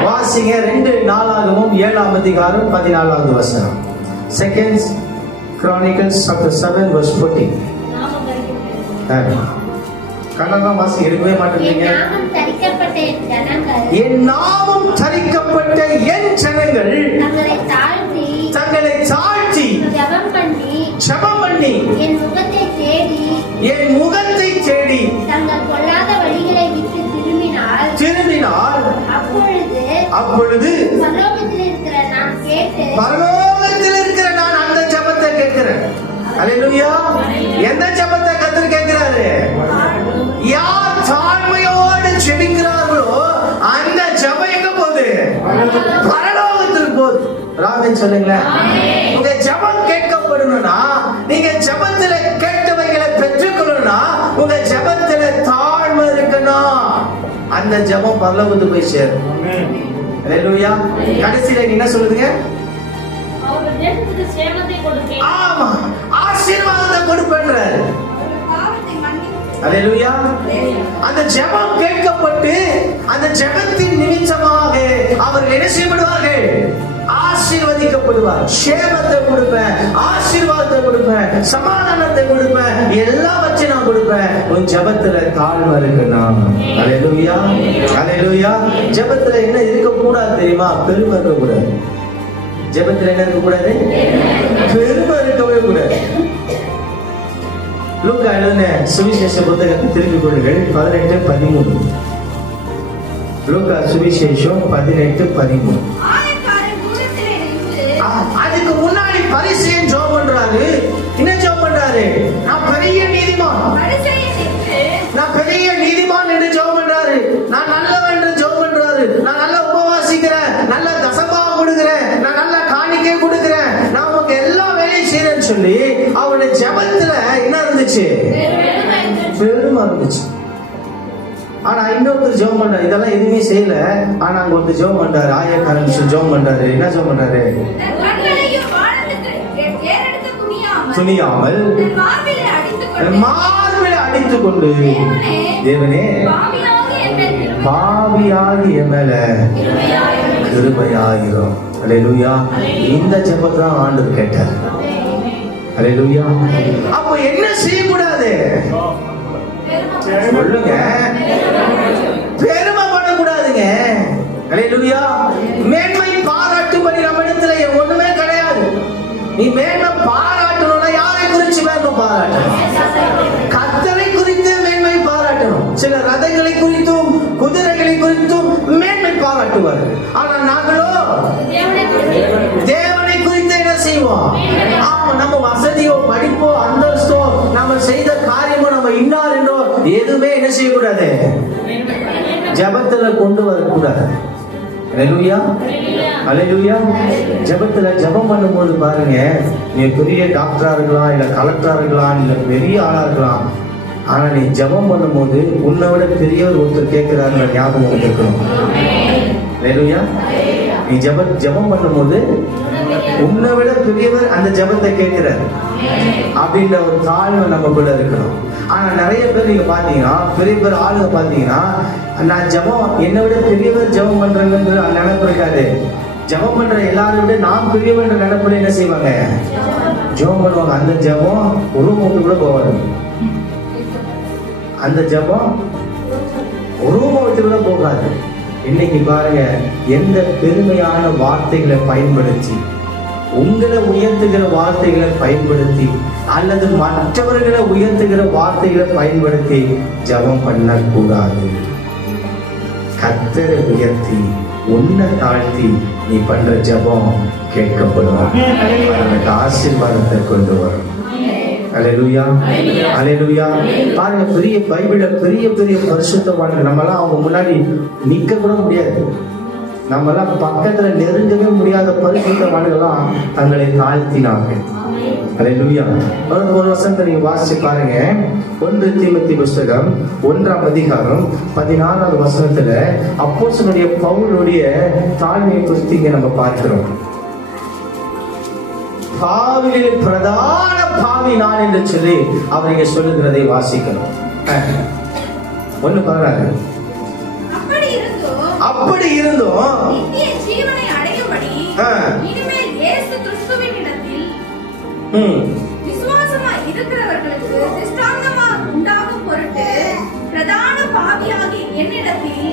வாசிங்க 2:4-7 செகண்ட்ஸ் Chronicles chapter 7 verse 14. கண்ணெல்லாம் வாசி எடுக்கவே மாட்டேங்க. என் நாமம் தரிக்கப்பட்ட என் ஜனங்கள் தங்களை தாழ்த்தி தலைகளை தாழ்த்தி ஜெபம் பண்ணி என் முகத்தை தேடி தங்கள் பொல்லாத வழிகளை விட்டு திரும்பினால் அப்பொழுது பரலோகத்தில் இருக்கிற நான் அந்த ஜெபத்தை கேட்கிறேன். அல்லேலூயா. எந்த ஜெபத்தை கர்த்தர் கேட்கிறாரு? யார் தாழ்மையோடு ஜெபிக்கிறார்களோ அந்த ஜெபம் எங்க போகுது? பரலோகத்துக்கு போகுது. ராமன் சொல்லுங்களேன். உங்க ஜெபம் கேட்கப்படணும்னா, நீங்க ஜெபத்துல கேட்டவைகளை பெற்றுக்கொள்ளணும்னா, உங்க ஜெபத்துல தாழ்மை இருக்கணும். அந்த ஜெபம் பரலோகத்துக்கு போய் சேரும். அல்லேலூயா. கடைசியில என்ன சொல்லுதுங்க? ஆமா, ஆசீர்வாதத்தை கொடுப்பேன்றாரு. அல்லேலூயா. அந்த ஜெபம் கேட்கப்பட்டு அந்த ஜெபத்தின் நிமித்தமாக அவர்கள் என்ன செய்யப்படுவார்கள்? ஆசீர்வதிக்கப்படுவார். சேமத்தை கொடுப்பேன், ஆசீர்வாதத்தை கொடுப்பேன், சமாதானத்தை கொடுப்பேன், எல்லாவற்றையும் நான் கொடுப்பேன். உன் ஜெபத்துல தாழ்மை இருக்கணும். அல்லேலூயா. அல்லேலூயா. ஜெபத்துல என்ன இருக்கக்கூடாது தெரியுமா? பெருமை இருக்கக்கூடாது. ஜெபத்துல என்ன இருக்கக்கூடாது? பெருமை இருக்கவே கூடாது. லூக்கா எழுதின சுவிசேஷ புத்தகத்தை திருப்பிக் கொள்ளுங்கள். 18:13. லூக்கா சுவிசேஷம் 18:13. அதுக்கு முன்னாடி பரிசேயன் ஜெபம் பண்றாரு. என்ன ஜெபம் பண்றாரு? நான் பெரிய நீதிமான் என்று ஜெபம் பண்றாரு. நான் நல்லவன் என்று ஜெபம் பண்றாரு. நான் நல்லா உபவாசிக்கிறேன், நல்ல தசபாகம் கொடுக்கிறேன், நான் நல்ல காணிக்கை கொடுக்கிறேன், நான் உங்களுக்கு எல்லா வேலையும் செய்யறேன்னு சொல்லி அவருடைய ஜெபத்துல என்ன இருந்துச்சு? பெருமை இருந்துச்சு. ஆனா இன்னொருத்தர் ஜெபம் பண்றாரு, இதெல்லாம் எதுவுமே செய்யல. ஆனா அங்க ஒருத்தர் ஜெபம் பண்றாரு, ஆயக்காரன் ஜெபம் பண்றாரு. என்ன ஜெபம் பண்றாரு? துணியாமல் மார்பிலே அடித்துக் கொண்டு, தேவனே பாவியாகி என் மேல கிருபையாயிரும். அல்லேலூயா. இந்த ஜெபத்தை தான் ஆண்டவர் கேட்டார். அல்லேலூயா. அப்ப என்ன செய்யக்கூடாது? சொல்லுங்க. பெருமை பண்ணக்கூடாதுங்க. அல்லேலூயா. மேன்மை பாராட்டும்படி நம்ம இடத்துல ஒண்ணுமே கிடையாது. நீ மேன்மை பாராட்டணும்னா யாரை குறிச்சு மேன்மை பாராட்டணும்? கர்த்தரை குறித்து மேன்மை பாராட்டணும். சில ரதங்களை குறித்தும் குதிரைகளை குறித்தும் மேன்மை பாராட்டுவார்கள். ஆனா நாங்களோ தேவனை குறித்து என்ன செய்வோம்? ஆமா, நம்ம வசதியோ படிப்போ அந்தஸ்தோ நம்ம செய்த காரியமோ நம்ம இன்னார் என்றோ எதுவுமே என்ன செய்யக்கூடாது? ஜெபத்துல கொண்டு வரக்கூடாது. அல்லேலூயா. அல்லேலூயா. ஜெபத்துல ஜெபம் பண்ணும்போது பாருங்க, நீ பெரிய டாக்டரா இருக்கலாம், இல்ல கலெக்டரா இருக்கலாம், இல்ல பெரிய ஆளா இருக்கலாம். ஆனா நீ ஜெபம் பண்ணும்போது உன்னை விட பெரியவர் ஒருத்தர் கேட்கிறாருன்ற ஞாபகம் இருக்கணும். அல்லேலூயா. நீ ஜெபம் பண்ணும்போது உன்னை விட பெரியவர் அந்த ஜெபத்தை கேட்கிறார் அப்படின்ற ஒரு தாழ்வு நமக்குள்ள இருக்கணும். ஆனா நிறைய பேர் நீங்க பாத்தீங்கன்னா, பெரிய பேர் ஆளுங்க பாத்தீங்கன்னா, நான் ஜெபம் என்னை விட பெரியவர் ஜெபம் பண்றாங்கன்ற நினைப்பு இருக்காது. ஜெபம் பண்ற எல்லாரும் விட நான் பெரியவன்ற நினைப்புல என்ன செய்வாங்க? ஜெபம் பண்ணுவாங்க. அந்த ஜெபம் ஒரு மூட்டு கூட போவாது. அந்த ஜெபம் ஒரு மூட்டு கூட போகாது. இன்னைக்கு பாருங்க, எந்த பெருமையான வார்த்தைகளை பயன்படுத்தி, உங்களை உயர்த்துகிற வார்த்தைகளை பயன்படுத்தி அல்லது மற்றவர்களை உயர்த்துகிற வார்த்தைகளை பயன்படுத்தி ஜெபம் பண்ணக்கூடாது. கர்த்தரை உயர்த்தி உன்னை தாழ்த்தி நீ பண்ற ஜெபம் கேட்கப்படும். அதற்கு ஆசீர்வாதத்தை கொண்டு வரும். அல்லேலூயா. அல்லேலூயா. பாருங்க, பெரிய பைபிள்ல பெரிய பெரிய பரிசுத்தவான்கள் நம்மலாம் அவங்க முன்னாடி நிக்க கூட முடியாது. நம்மலாம் பக்கத்துல நெருங்கவே முடியாத பரிசுத்தவான்கள்லாம் தங்களை தாழ்த்தினார்கள். அல்லேலூயா. ஒரு வசனத்தை நீங்க வாசிச்சு பாருங்க. 1 தீமோத்தேயு புத்தகம் 1ஆம் அதிகாரம் 16வது வசனத்துல அப்போஸ்தலனுடைய பவுலுடைய தாழ்மையை குறித்து இங்க நம்ம பார்க்கிறோம். பாவிலே பிரதான பாவி நான் என்று சொல்லி அவர் இங்க சொல்லுகிறதை வாசிக்கிறோம். 1:16. அப்படி இருந்தும் நித்திய ஜீவனை அடையும்படி இனிமேல் இயேசு கிறிஸ்துவின் இடத்தில் விசுவாசமாய் இருக்கிறவர்களுக்கு திஷ்டாந்தமா உண்டாகும் பொருட்டு பிரதான பாவியாகி என்னிடத்தில்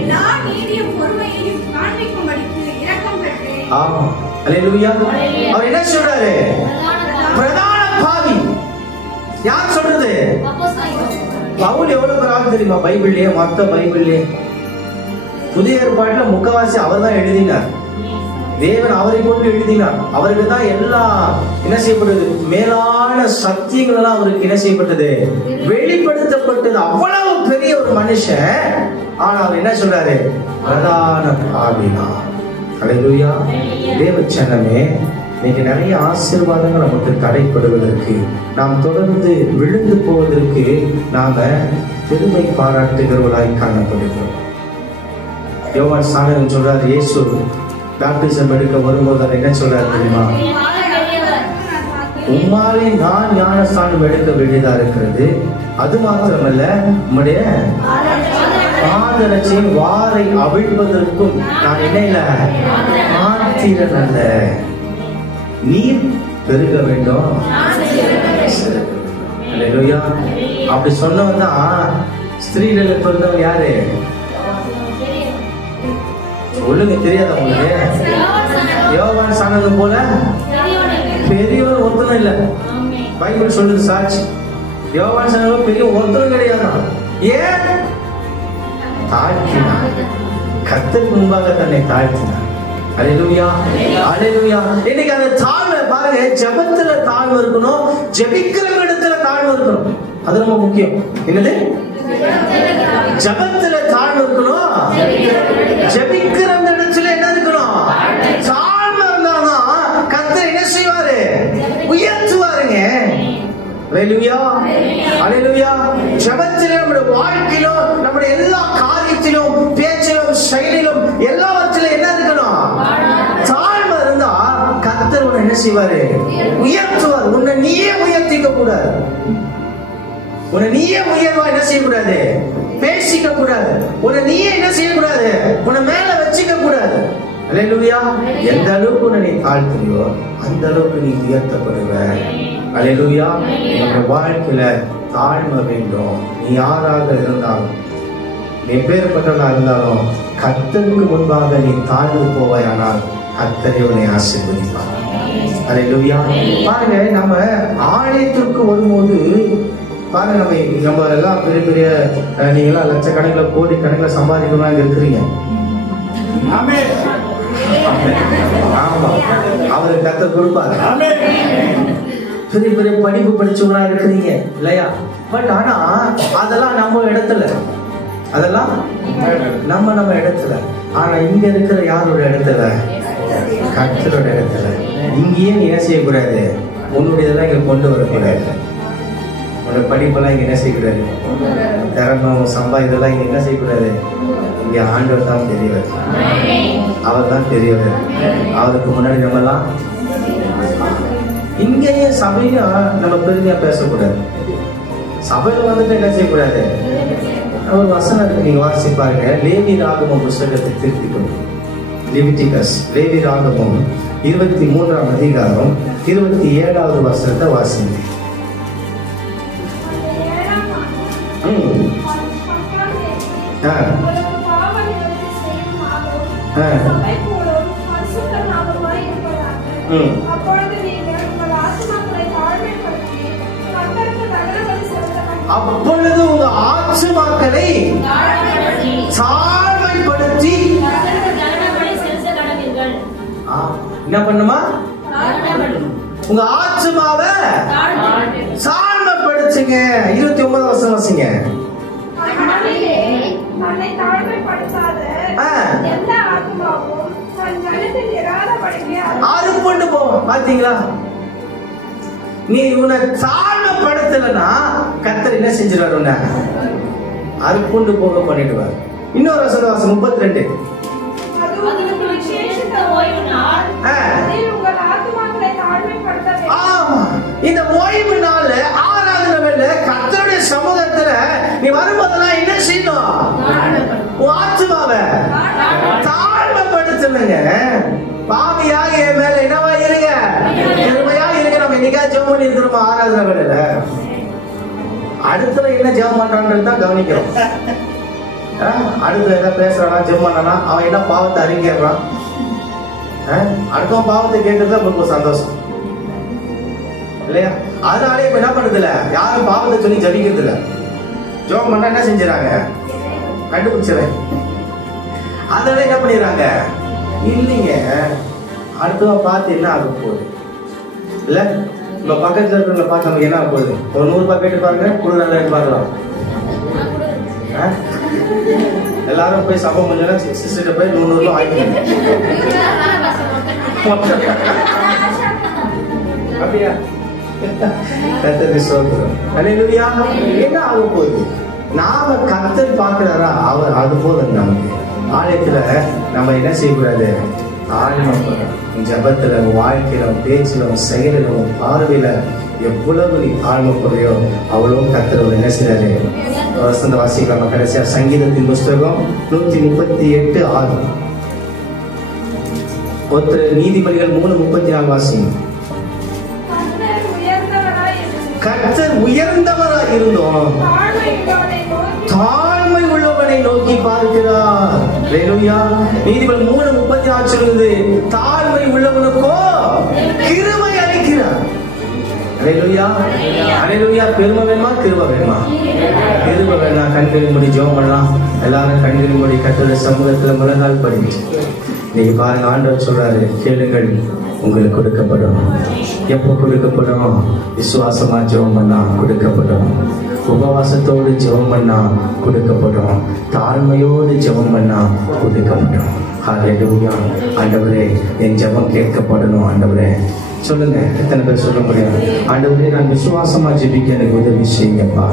எல்லா நீதியும் பொறுமையையும் காண்பிக்கும்படிக்கு இரக்கம் பெற்றேன். அல்லேலூயா. அவர் என்ன சொல்றாரு? பிரதான பாவி. யார் சொல்றது? பவுல் எவ்வளவு பேர் ஆள் தெரியுமா? பைபிள்லயே, மொத்த பைபிள்லயே புதிய ஏற்பாட்டுல முக்கவாசி அவர் தான் எழுதினார். தேவன் அவரை கொண்டு எழுதினார். அவருக்கு தான் எல்லாம் என்ன செய்யப்பட்டது? மேலான சத்தியங்கள் எல்லாம் அவருக்கு என்ன செய்யப்பட்டது? வெளிப்படுத்தப்பட்டது. அவ்வளவு பெரிய ஒரு மனுஷன். ஆனா அவர் என்ன சொல்றாரு? பிரதான பாவினா. அல்லேலூயா. தேவ ஜனமே, இன்னைக்கு நிறைய ஆசீர்வாதங்கள் நமக்கு தடைப்படுவதற்கு, நாம் தொடர்ந்து விழுந்து போவதற்கு நாம பெருமை பாராட்டுகிறவர்களாய் காணப்படுகிறோம். யோவான் ஸ்நானகன் சொல்றாரு, இயேசு பாப்டிசம் எடுக்க வரும்போது அவர் என்ன சொல்றாரு தெரியுமா? உம்மாலே நான் ஞானஸ்நானம் எடுக்க வேண்டியதா இருக்கிறது. அது மாத்திரமல்ல, உம்முடைய பாதரட்சியின் வாரை அவிழ்ப்பதற்கும் நான் என்ன இல்ல மாத்திரன் அல்ல. நீர் பெருக வேண்டும். அல்லேலூயா. அப்படி சொன்னவன் தான் ஸ்திரீகளை பிறந்தவன் யாரு? சொல்லுங்க, தெரியாத உங்களுக்கு? யோவான் ஸ்நானகன் போல பெரியவர் ஒருத்தனும் இல்ல. பைபிள் சொல்லுது சாட்சி. யோவான் ஸ்நானகன் பெரிய ஒருத்தனும் கிடையாது. ஏன்? தாழ்த்தினார். கர்த்தருக்கு முன்பாக தன்னை தாழ்த்தினார். அல்லேலூயா, அல்லேலூயா. இன்னைக்கு அந்த தாழ்வு பாருங்க, ஜெபத்துல தாழ்வு இருக்கணும், ஜெபிக்கிற இடத்துல தாழ்வு இருக்கணும். அது ரொம்ப முக்கியம். என்னது? ஜெபத்துல தாழ்வு இருக்கணும், ஜெபிக்கிற இடத்துல என்ன இருக்கணும்? தாழ்வு இருந்தாதான் கர்த்தர் என்ன செய்வாரு? உயர்த்துவாருங்க. அல்லேலூயா, அல்லேலூயா. ஜெபத்திலே நம்முடைய வாழ்க்கையிலும், நம்முடைய எல்லா காரியத்திலும், பேச்சிலும், செயலிலும், எல்லாவற்றிலும் என்ன இருக்கணும்? தாழ்வு இருந்தா கர்த்தர் உன்னை என்ன செய்வாரு? உயர்த்துவார். உன்னை நீயே உயர்த்திக்க கூடாது. உன்னை நீயே உயர்வா என்ன செய்யக்கூடாது? பேசிக்க கூடாது. உன்னை நீயே என்ன செய்யக்கூடாது? உன்னை மேல வச்சுக்க கூடாது. அல்லேலூயா. எந்த அளவுக்கு உன்னை நீ தாழ்த்துறியோ அந்த அளவுக்கு நீ உயர்த்தப்படுவ. அல்லேலூயா. என்னோட வாழ்க்கையில தாழ்மை வேண்டும். நீ யாராக இருந்தாலும், நீ பேர்பட்டவனா இருந்தாலும், கர்த்தருக்கு முன்பாக நீ தாழ்ந்து போவாயானால் கர்த்தரை உன்னை ஆசீர்வதிப்பார். அல்லேலூயா. பாருங்க, நம்ம ஆலயத்திற்கு வரும்போது பாருங்க, நம்ம எல்லாம் பெரிய பெரிய நீங்க எல்லாம் லட்சக்கணக்கில் கோடி கணக்கில் சம்பாதிக்கணும் இருக்கிறீங்க. ஆமா, அவருக்கு கர்த்தர் கொடுப்பாரு. பெரிய பெரிய படிப்பு படிச்சவங்களா இருக்கிறீங்க இல்லையா? பட் ஆனா அதெல்லாம் நம்ம இடத்துல, அதெல்லாம் நம்ம இடத்துல. ஆனா இங்க இருக்கிற யாரோட இடத்துல? கர்த்தரோட இடத்துல. இங்கேயே நீ என்ன செய்யக்கூடாது? உன்னுடைய இதெல்லாம் இங்க கொண்டு வரக்கூடாது. உன்னோட படிப்பெல்லாம் இங்க என்ன செய்யக்கூடாது? திறனும் சம்பாதிதெல்லாம் இங்க என்ன செய்யக்கூடாது? இங்க ஆண்டவர் தான் பெரியவர். அவர் தான் பெரியவர். அவருக்கு முன்னாடி நம்ம எல்லாம் இங்கேயே சபையில நம்ம பெருமையா பேசக்கூடாது. சபையில வந்துட்டு என்ன செய்யக்கூடாது? ஒரு வசனம் இருக்கு, நீங்க வாசிப்பாருங்க. லேவி ராகமம் புஸ்தகத்தை திருப்பிக்கணும். லெவிட்டிகஸ், லேவி ராகமம் 23ஆம் அதிகாரம் 27வது வசனத்தை வாசிங்க. அப்பொழுது உங்க ஆத்துமாக்களை தாழ்மைப்படுத்தி என்ன பண்ணுமா? உங்க ஆத்துமாவை தாழ்மைப்படுத்துங்க. 29 வசனம் வாசிங்க. அறுப்புண்டு போவோம். பாத்தீங்களா? நீ உன்னை தாழ்மைப்படுத்தலன்னா கர்த்தர் என்ன செஞ்சிருவாரு? உன்னை அறுப்புண்டு போக பண்ணிடுவார். இன்னொரு வசனம் 32. இந்த ஓய்வு நாள் ஆராதனை வேலை கர்த்தருடைய சமூகத்துல நீ வரும்போதெல்லாம் என்ன செய்யணும்? ஆத்துமாவை தாழ்மைப்படுத்துங்க. பாவியாக என் மேல என்னவா இருங்க, பெருமையா இருங்க. நம்ம என்னைக்கா ஜெபம் பண்ணி இருக்கிறோமா? ஆராதனை வேலையில அடுத்த என்ன ஜெபம் பண்றான்னு தான் கவனிக்கிறோம். அடுத்த என்ன பேசுறானா, ஜெபம் பண்ணானா, அவன் என்ன பாவத்தை அறிஞர்றான். அடுத்தவன் பாவத்தை கேட்கறது உங்களுக்கு ஒரு சந்தோஷம் இல்லையா? அதனாலே இப்ப என்ன பண்ணுது இல்ல, யாரும் பாவத்தை சொல்லி ஜபிக்கிறது இல்ல. ஜோம் பண்ணா என்ன செஞ்சுறாங்க, கண்டுபிடிச்சிடறேன். அதனால என்ன பண்ணிடுறாங்க, இல்லைங்க அடுத்தவன் பார்த்து என்ன ஆக போகுது இல்ல, இப்ப பக்கத்துல இருக்கிறவங்க பார்த்து நமக்கு என்ன ஆக போகுது. ஒரு 100 ரூபாய் கேட்டு பாருங்க, கொடுக்குறாங்க பார்க்கலாம். எல்லாரும் போய் சபை முடிஞ்சா சிஸ்டர் போய் 100 ரூபாய் வாங்கிக்கணும். அப்படியா? என்ன ஆக போகுது? நாம கர்த்தர் பார்க்கிறாரா, அவர் அது போதும். நமக்கு ஆலயத்துல நம்ம என்ன செய்யக்கூடாது, ஜபத்துல, வாழ்க்கையில, பேச்சுல, செயலில, பார்வையில எவ்வளவு நீ தாழ்மைப்படுறியோ அவ்வளவு கர்த்தர் என்ன செய்யறாரு. வசந்த வாசிக்கலாம் கடைசியா சங்கீதத்தின் புஸ்தகம் 138:6. ஒருத்தர் நீதிபதிகள் 3:34 வாசிங்க. கர்த்தர் உயர்ந்தவராய் இருந்தோம் தாழ்மை உள்ளவனை நோக்கி பார்க்கிறார். நீதிபதிகள் 3:34 சொல்லுது, தாழ்மை உள்ளவனுக்கோ கிருபை அளிக்கிறார். பெருமை வேணுமா, கிருபை வேணுமா? கிருபை வேணா கண்களின் முடி ஜெபம் பண்ணலாம். எல்லாரும் கண்களின் முடி கர்த்தருடைய சமூகத்துல முழங்கால் படிச்சு நீங்க பாருங்க, ஆண்டவர் சொல்றாரு, கேளுங்கள் உங்களுக்கு கொடுக்கப்படும். எப்போ கொடுக்கப்படும்? விசுவாசமா ஜெபம் பண்ணா கொடுக்கப்படும். உபவாசத்தோடு ஜெபம் பண்ணா கொடுக்கப்படும். தாழ்மையோடு ஜெபம் பண்ணா கொடுக்கப்படும். ஹல்லேலூயா. ஆண்டவரே என் ஜெபம் கேட்கப்படணும். ஆண்டவரே சொல்லுங்க, எத்தனை பேர் சொல்ல முடியும்? ஆண்டவரே நான் விசுவாசமா ஜெபிக்க எனக்கு உதவி செய்யுங்கப்பா.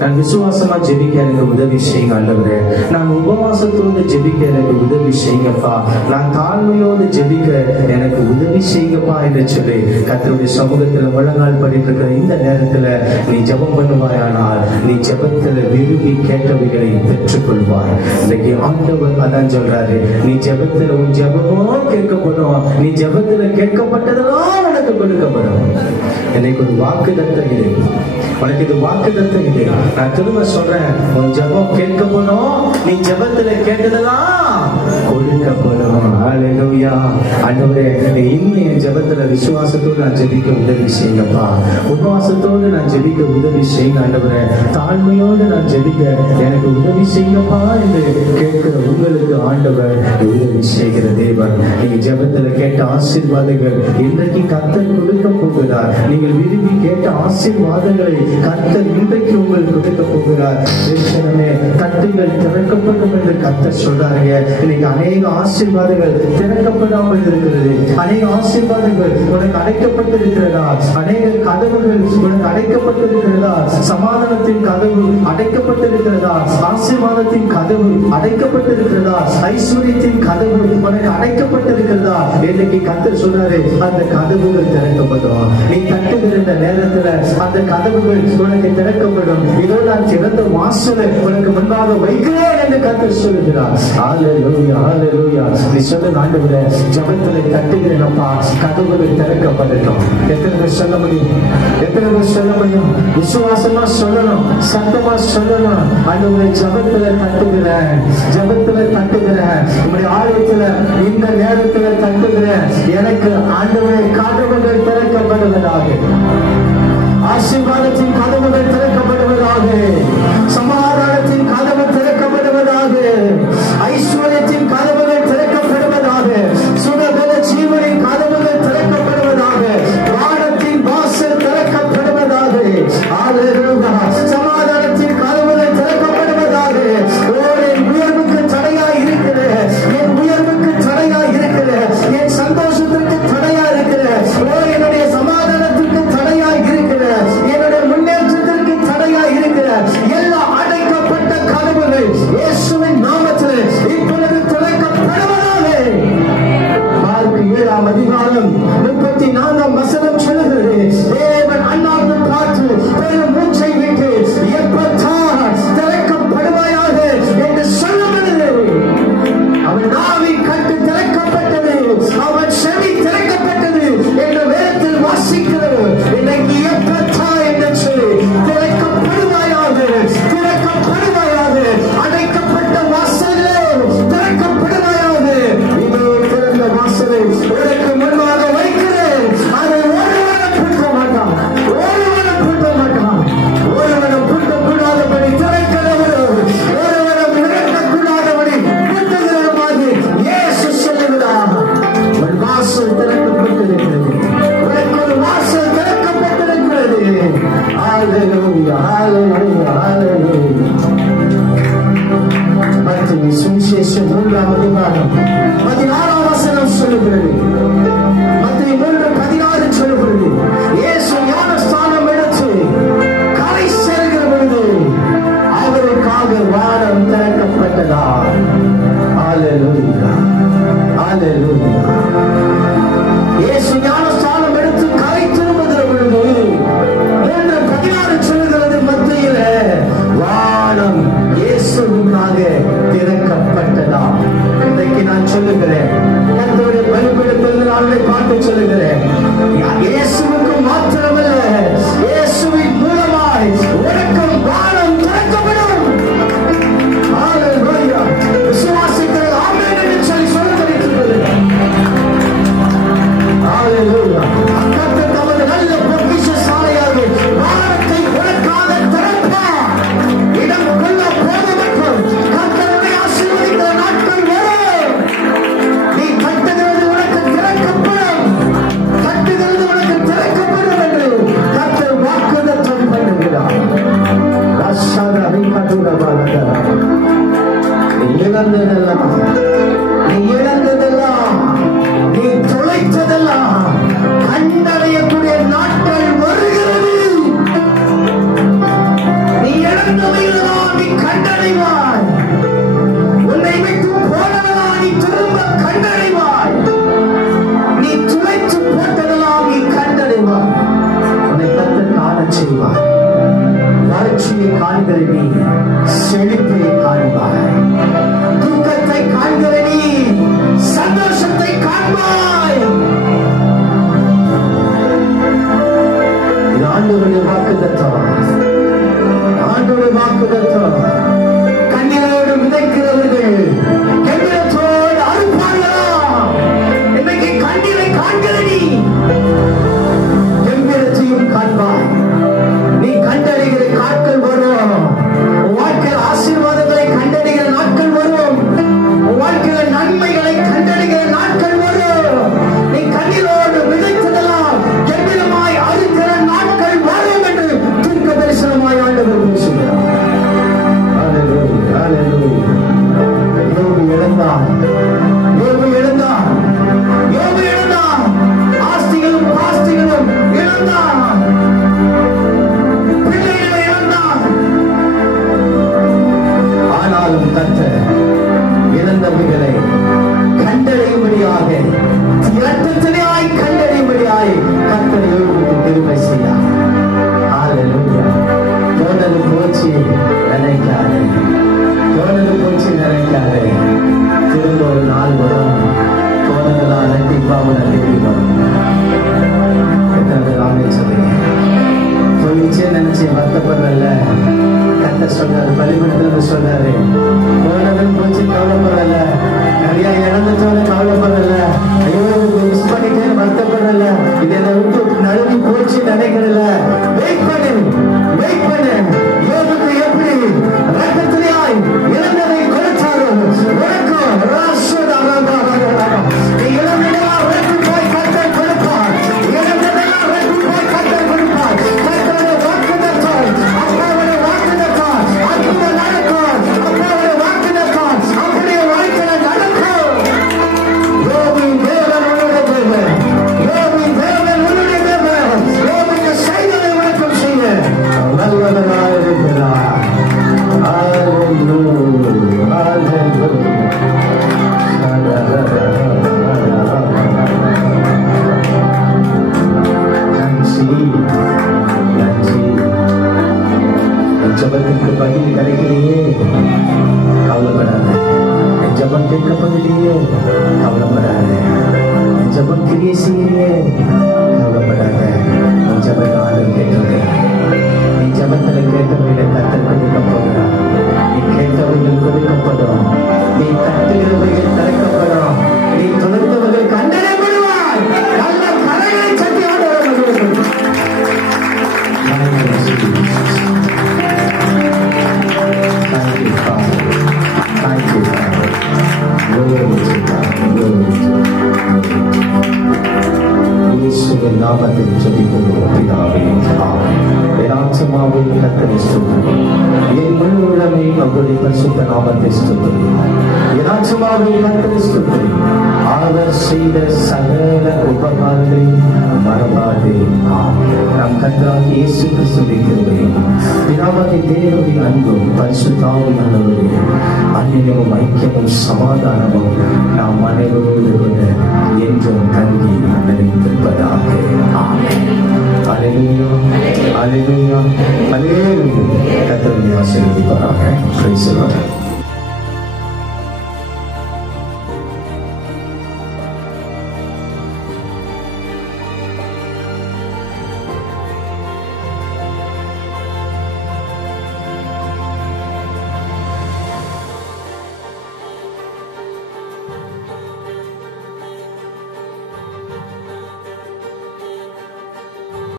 நான் விசுவாசமா ஜெபிக்க எனக்கு உதவி செய்யுங்க ஆண்டவரே. நான் உபவாசத்தோடு ஜெபிக்க எனக்கு உதவி செய்யுங்கப்பா. நான் தாழ்மையோடு ஜெபிக்க எனக்கு உதவி செய்யுங்கப்பா என்று சொல்லி கர்த்தருடைய சமூகத்துல முழங்கால் படிட்டு இருக்கிற இந்த நேரத்துல நீ ஜெபம் பண்ணுவாயானால் நீ ஜெபத்துல விரும்பி கேட்டவைகளை பெற்றுக்கொள்வார். இன்னைக்கு ஆண்டவர் அதான் சொல்றாரு, நீ ஜெபத்துல உன் ஜெபமும் கேட்கப்படும். நீ ஜெபத்துல கேட்கப்பட்டதெல்லாம் உனக்கு கொடுக்கப்படும். எனக்கு ஒரு வாக்குத்தத்தம் இது, உனக்கு இது வாக்குத்தத்தம் இது. நான் திரும்ப சொல்றேன், உன் ஜெபம் கேட்கப்படும். நீ ஜெபத்துல கேட்டதெல்லாம் கொடுக்கப்படும். ஹல்லேலூயா. ஆண்டவரே இன்னும் என் ஜெபத்துல விசுவாசத்தோடு நான் ஜெபிக்க உதவி செய்யுங்கப்பா. உபவாசத்தோடு நான் ஜெபிக்க உதவி செய்யுங்க ஆண்டவரே. தாழ்மையோடு நான் ஜெபிக்க எனக்கு உதவி செய்யுங்கப்பா என்று கேட்கிற உங்களுக்கு ஆண்டவர் உதவி செய்கிற தேவன். நீங்க ஜெபத்துல கேட்ட ஆசீர்வாதங்கள் இன்றைக்கு கர்த்தர் கொடுக்க போகிறார். நீங்கள் விரும்பி கேட்ட ஆசீர்வாதங்களை கர்த்தர் இன்றைக்கு உங்களுக்கு கொடுக்க போகிறார். தட்டுகள் திறக்கப்படும் என்று கர்த்தர் சொல்றாருங்க. இன்னைக்கு அநேக ஆசீர்வாதங்கள் திறக்கப்படாமல் இருக்கிறது. அநேக ஆசீர்வாதங்கள் உனக்கு அடைக்கப்பட்டிருக்கிறதா? அநேக கதவுகள் உனக்கு அடைக்கப்பட்டிருக்கிறதா? சமாதானத்தின் கதவு அடைக்கப்பட்டிருக்கிறதா? ஆசீர்வாதத்தின் கதவு அடைக்கப்பட்டிருக்கிறதா? ஐஸ்வர்யத்தின் கதவு உனக்கு அடைக்கப்பட்டிருக்கிறதா? இன்னைக்கு கர்த்தர் சொல்றாரு, அந்த கதவுகள் திறக்கப்படும். நீ தட்டுகிற இந்த நேரத்துல அந்த கதவுகள் உனக்கு திறக்கப்படும். இதோ நான் திறந்த வாசலை உனக்கு முன்பாக வைக்கிறேன் என்று கர்த்தர் சொல்லுகிறார். ஹல்லேலூயா, ஹல்லேலூயா. நீ சொல்லுங்க, ஆண்டவரே ஜெபத்துல தட்டுகிறேனப்பா, கதவுகள் திறக்கப்படட்டும். எத்தனை பேர் சொல்ல முடியும்? எத்தனை பேர் சொல்ல முடியும்? விசுவாசமா சொல்லணும், சத்தமா சொல்லணும். ஆண்டவரே ஜெபத்துல தட்டுகிறேன், ஜெபத்துல தட்டுகிறேன், உங்களுடைய ஆலயத்துல இந்த நேரத்துல தட்டுகிறேன். எனக்கு ஆண்டவரே கதவுகள் திறக்கப்படுவதாக, ஆசீர்வாதத்தின் கதவுகள் திறக்கப்படுவதாக, சமாதானத்தின் கதவு திறக்கப்படுவதாக, ஐஸ்வர்யத்தின் கதவுகள் திறக்கப்படுவதாக, சுகபல ஜீவனின் கதவுகள் திறக்கப்படுவதாக, வானத்தின் வாசல் திறக்கப்படுவதாக, சமாதானத்தின் கதவுகள் திறக்கப்படுவதாக. என் உயர்வுக்கு தடையாய் இருக்கிற, என் உயர்வு சுவிசேஷம் 3ஆம் அதிகாரம் 16ஆம் வசனம் சொல்லுகிறது. மத்தேயு 3:16 சொல்லுகிறது. இயேசு ஞானஸ்நானம் எடுத்து கரை சேர்கிற பொழுது அவருக்காக வானம் திறக்கப்பட்டதா. ஹல்லேலூயா, ஹல்லேலூயா. இயேசு ஞானஸ்நானம் எடுத்து கரை திரும்புகிற பொழுது 3:16 சொல்லுகிறது. மத்தியில வானம் இயேசுவுக்காக திறக்கப்பட்டதா. இன்றைக்கு நான் சொல்லுகிறேன், கர்த்தருடைய பலிபீடத்தில் நாளை பார்த்து சொல்லுகிறேன், இயேசுவுக்கு மாத்திரமல்ல, இயேசுவின் மூலமாய் உனக்கும் வானம் திறக்கப்படும். ஹல்லேலூயா. விசுவாசிக்கிற ஆமென் என்று சொல்லி சொல்லுகிறது. ஹல்லேலூயா. கர்த்தர் தமது நல்ல பொக்கிஷ சாலையாக வானத்தை உனக்காக திறப்பார். இடம் கொள்ள போதுமட்டும் கர்த்தருடைய ஆசீர்வதிக்கிற நாட்கள் வரும். நீ கட்டுகிறது உனக்கு திறக்கப்படும், கட்டுகிறது உனக்கு திறக்கப்படும் என்று கர்த்தர் வாக்குத்தத்தம் பண்ணுகிறார். நீ இழந்ததெல்லாம், நீ தொலைத்ததெல்லாம் கண்டறியக்கூடிய நாட்கள் வருகிறது. நீ இழந்தவையெல்லாம் நீ கண்டடைவாய். உன்னை விட்டு போனதெல்லாம் நீ திரும்ப கண்டடைவாய். நீ துளைத்து போட்டதெல்லாம் நீ கண்டடைவாய். உன்னை கர்த்தர் காணச் செய்வாய். வறட்சியை காண்கிற நீ செழிப்பை காண்பாய். துக்கத்தை காண்கிற நீ சந்தோஷத்தை காண்பாய். இது ஆண்டவருடைய வாக்குத்தத்தம், ஆண்டவருடைய வாக்குத்தத்தம். கண்ணீரோடு விதைக்கிறவர்கள் கண்ணீரத்தோடு அறுப்பார்களாம். இன்னைக்கு கண்ணீரை காண்கிற நீ கம்பீரத்தையும் காண்பாய். நீ கண்டறிகிற நாட்கள் வரும். உன் வாழ்க்கையில் ஆசீர்வாதங்களை கண்டறிகிற நாட்கள் வரும். உன் வாழ்க்கையில நன்மைகளை கண்டறிகிற நாட்கள் வரும். நீ கண்ணீரோடு விதைத்ததெல்லாம் கம்பீரமாய் அறுக்கிற நாட்கள் வரும் என்று தீர்க்க தரிசனமாய் ஆண்டவர் பேசுகிறார். ஹல்லேலூயா, ஹல்லேலூயா. யோபு இழந்தான், யோபு இழந்தான், யோபு இழந்தான். ஆஸ்திகளும் பாஸ்திகளும் இழந்தான், பிள்ளைகளை இழந்தான். ஆனாலும் கர்த்தர் இழந்தவைகளை கண்டறியும்படியாக, இரத்தத்தினாய் கண்டறியும்படியாய் கர்த்தர் யோபுக்கு கிருபை செய்தார். ஹல்லேலூயா. போனது போச்சு நினைக்காதே, போனது போச்சு நினைக்காதே. திரும்ப ஒரு நாள் வரும், போனதெல்லாம் கண்டிப்பாக நன்றி வரும். போயிடுச்சே நினைச்சு வருத்தப்படல. கர்த்தர் சொன்னாரு, பலிபீடத்துல சொன்னாரு, போனதும் போச்சு கவலைப்படல, நிறைய இழந்துட்டோன்னு கவலைப்படல, ஐயோ மிஸ் பண்ணிட்டேன்னு வருத்தப்படல, இது என்னை விட்டு நழுவி போச்சு நினைக்கிறல. வெயிட் பண்ணு, வெயிட் பண்ணு. யோபுக்கு எப்படி ரத்தத்திலேயாய் இழந்ததை கொடுத்தாரோ உனக்கும் நீ இழந்ததெல்லாம் உனக்கு போய் கர்த்தர் கொடுப்பார். இழந்ததெல்லாம் உனக்கு போய் கர்த்தர் கொடுப்பார். கர்த்தருடைய வாக்குத்தத்தம், அப்பாவுடைய வாக்குத்தத்தம், அற்புதம் நடக்கும். அப்பாவுடைய வாக்குத்தத்தம் அப்படியே வாழ்க்கையில நடக்கும். யோபின் தேவன் உன்னுடைய தேவன், யோபின் தேவன் உன்னுடைய தேவன். யோபின் செய்ததை உனக்கும் செய்ய வல்லவராய் இருக்கிறார். ஹல்லேலூயா, ஹல்லேலூயா. ஜபத்துக்கு பதில் கிடைக்கலையே கவலைப்படாத. ஜபம் கேட்கப்படலையே கவலைப்படாத. ஜபம் கிரியை செய்யலையே கவலைப்படாத. ஜபத்தை ஆண்டவர் கேட்கிறார். நீ ஜபத்தில் கேட்டவர்களை கர்த்தர் கொடுக்க போகிறார். நீ கேட்டவர்கள் கொடுக்கப்படும். நீ கட்டுகிறவர்கள் திறக்கப்படும். நீ தொடர்ந்தவர்கள் கண்டறியப்படுவாய். நல்ல கரைகளை சட்டி ஆண்டவர் கொடுக்கும். Thank you, Father. Thank you, Father. Glory to God. Glory to God. இயேசுவின் நாமத்தில் ஜெபிக்கிறோம் பிதாவே. ஆமென். என் ஆத்துமாவே கர்த்தரை ஸ்தோத்திரி. என் முழு உள்ளமே அவருடைய பரிசுத்த நாமத்தை ஸ்தோத்திரி. என் ஆத்துமாவே கர்த்தரை ஸ்தோத்திரி. அவர் செய்த சகல உபகாரங்களை மறவாதே. ஆமென். நம் கர்த்தராகிய இயேசு கிறிஸ்துவின் கிருபையும் பிதாவாகிய தேவனுடைய அன்பும் பரிசுத்த ஆவியானவருடைய அந்நியமும் ஐக்கியமும் சமாதானமும் நாம் அனைவரோடு கூட என்றும் தங்கி நிலைத்திருப்பதாக. ஆமென். அல்லேலூயா, அல்லேலூயா, அல்லேலூயா. கர்த்தர் உங்களை ஆசீர்வதிப்பாராக. Praise the Lord.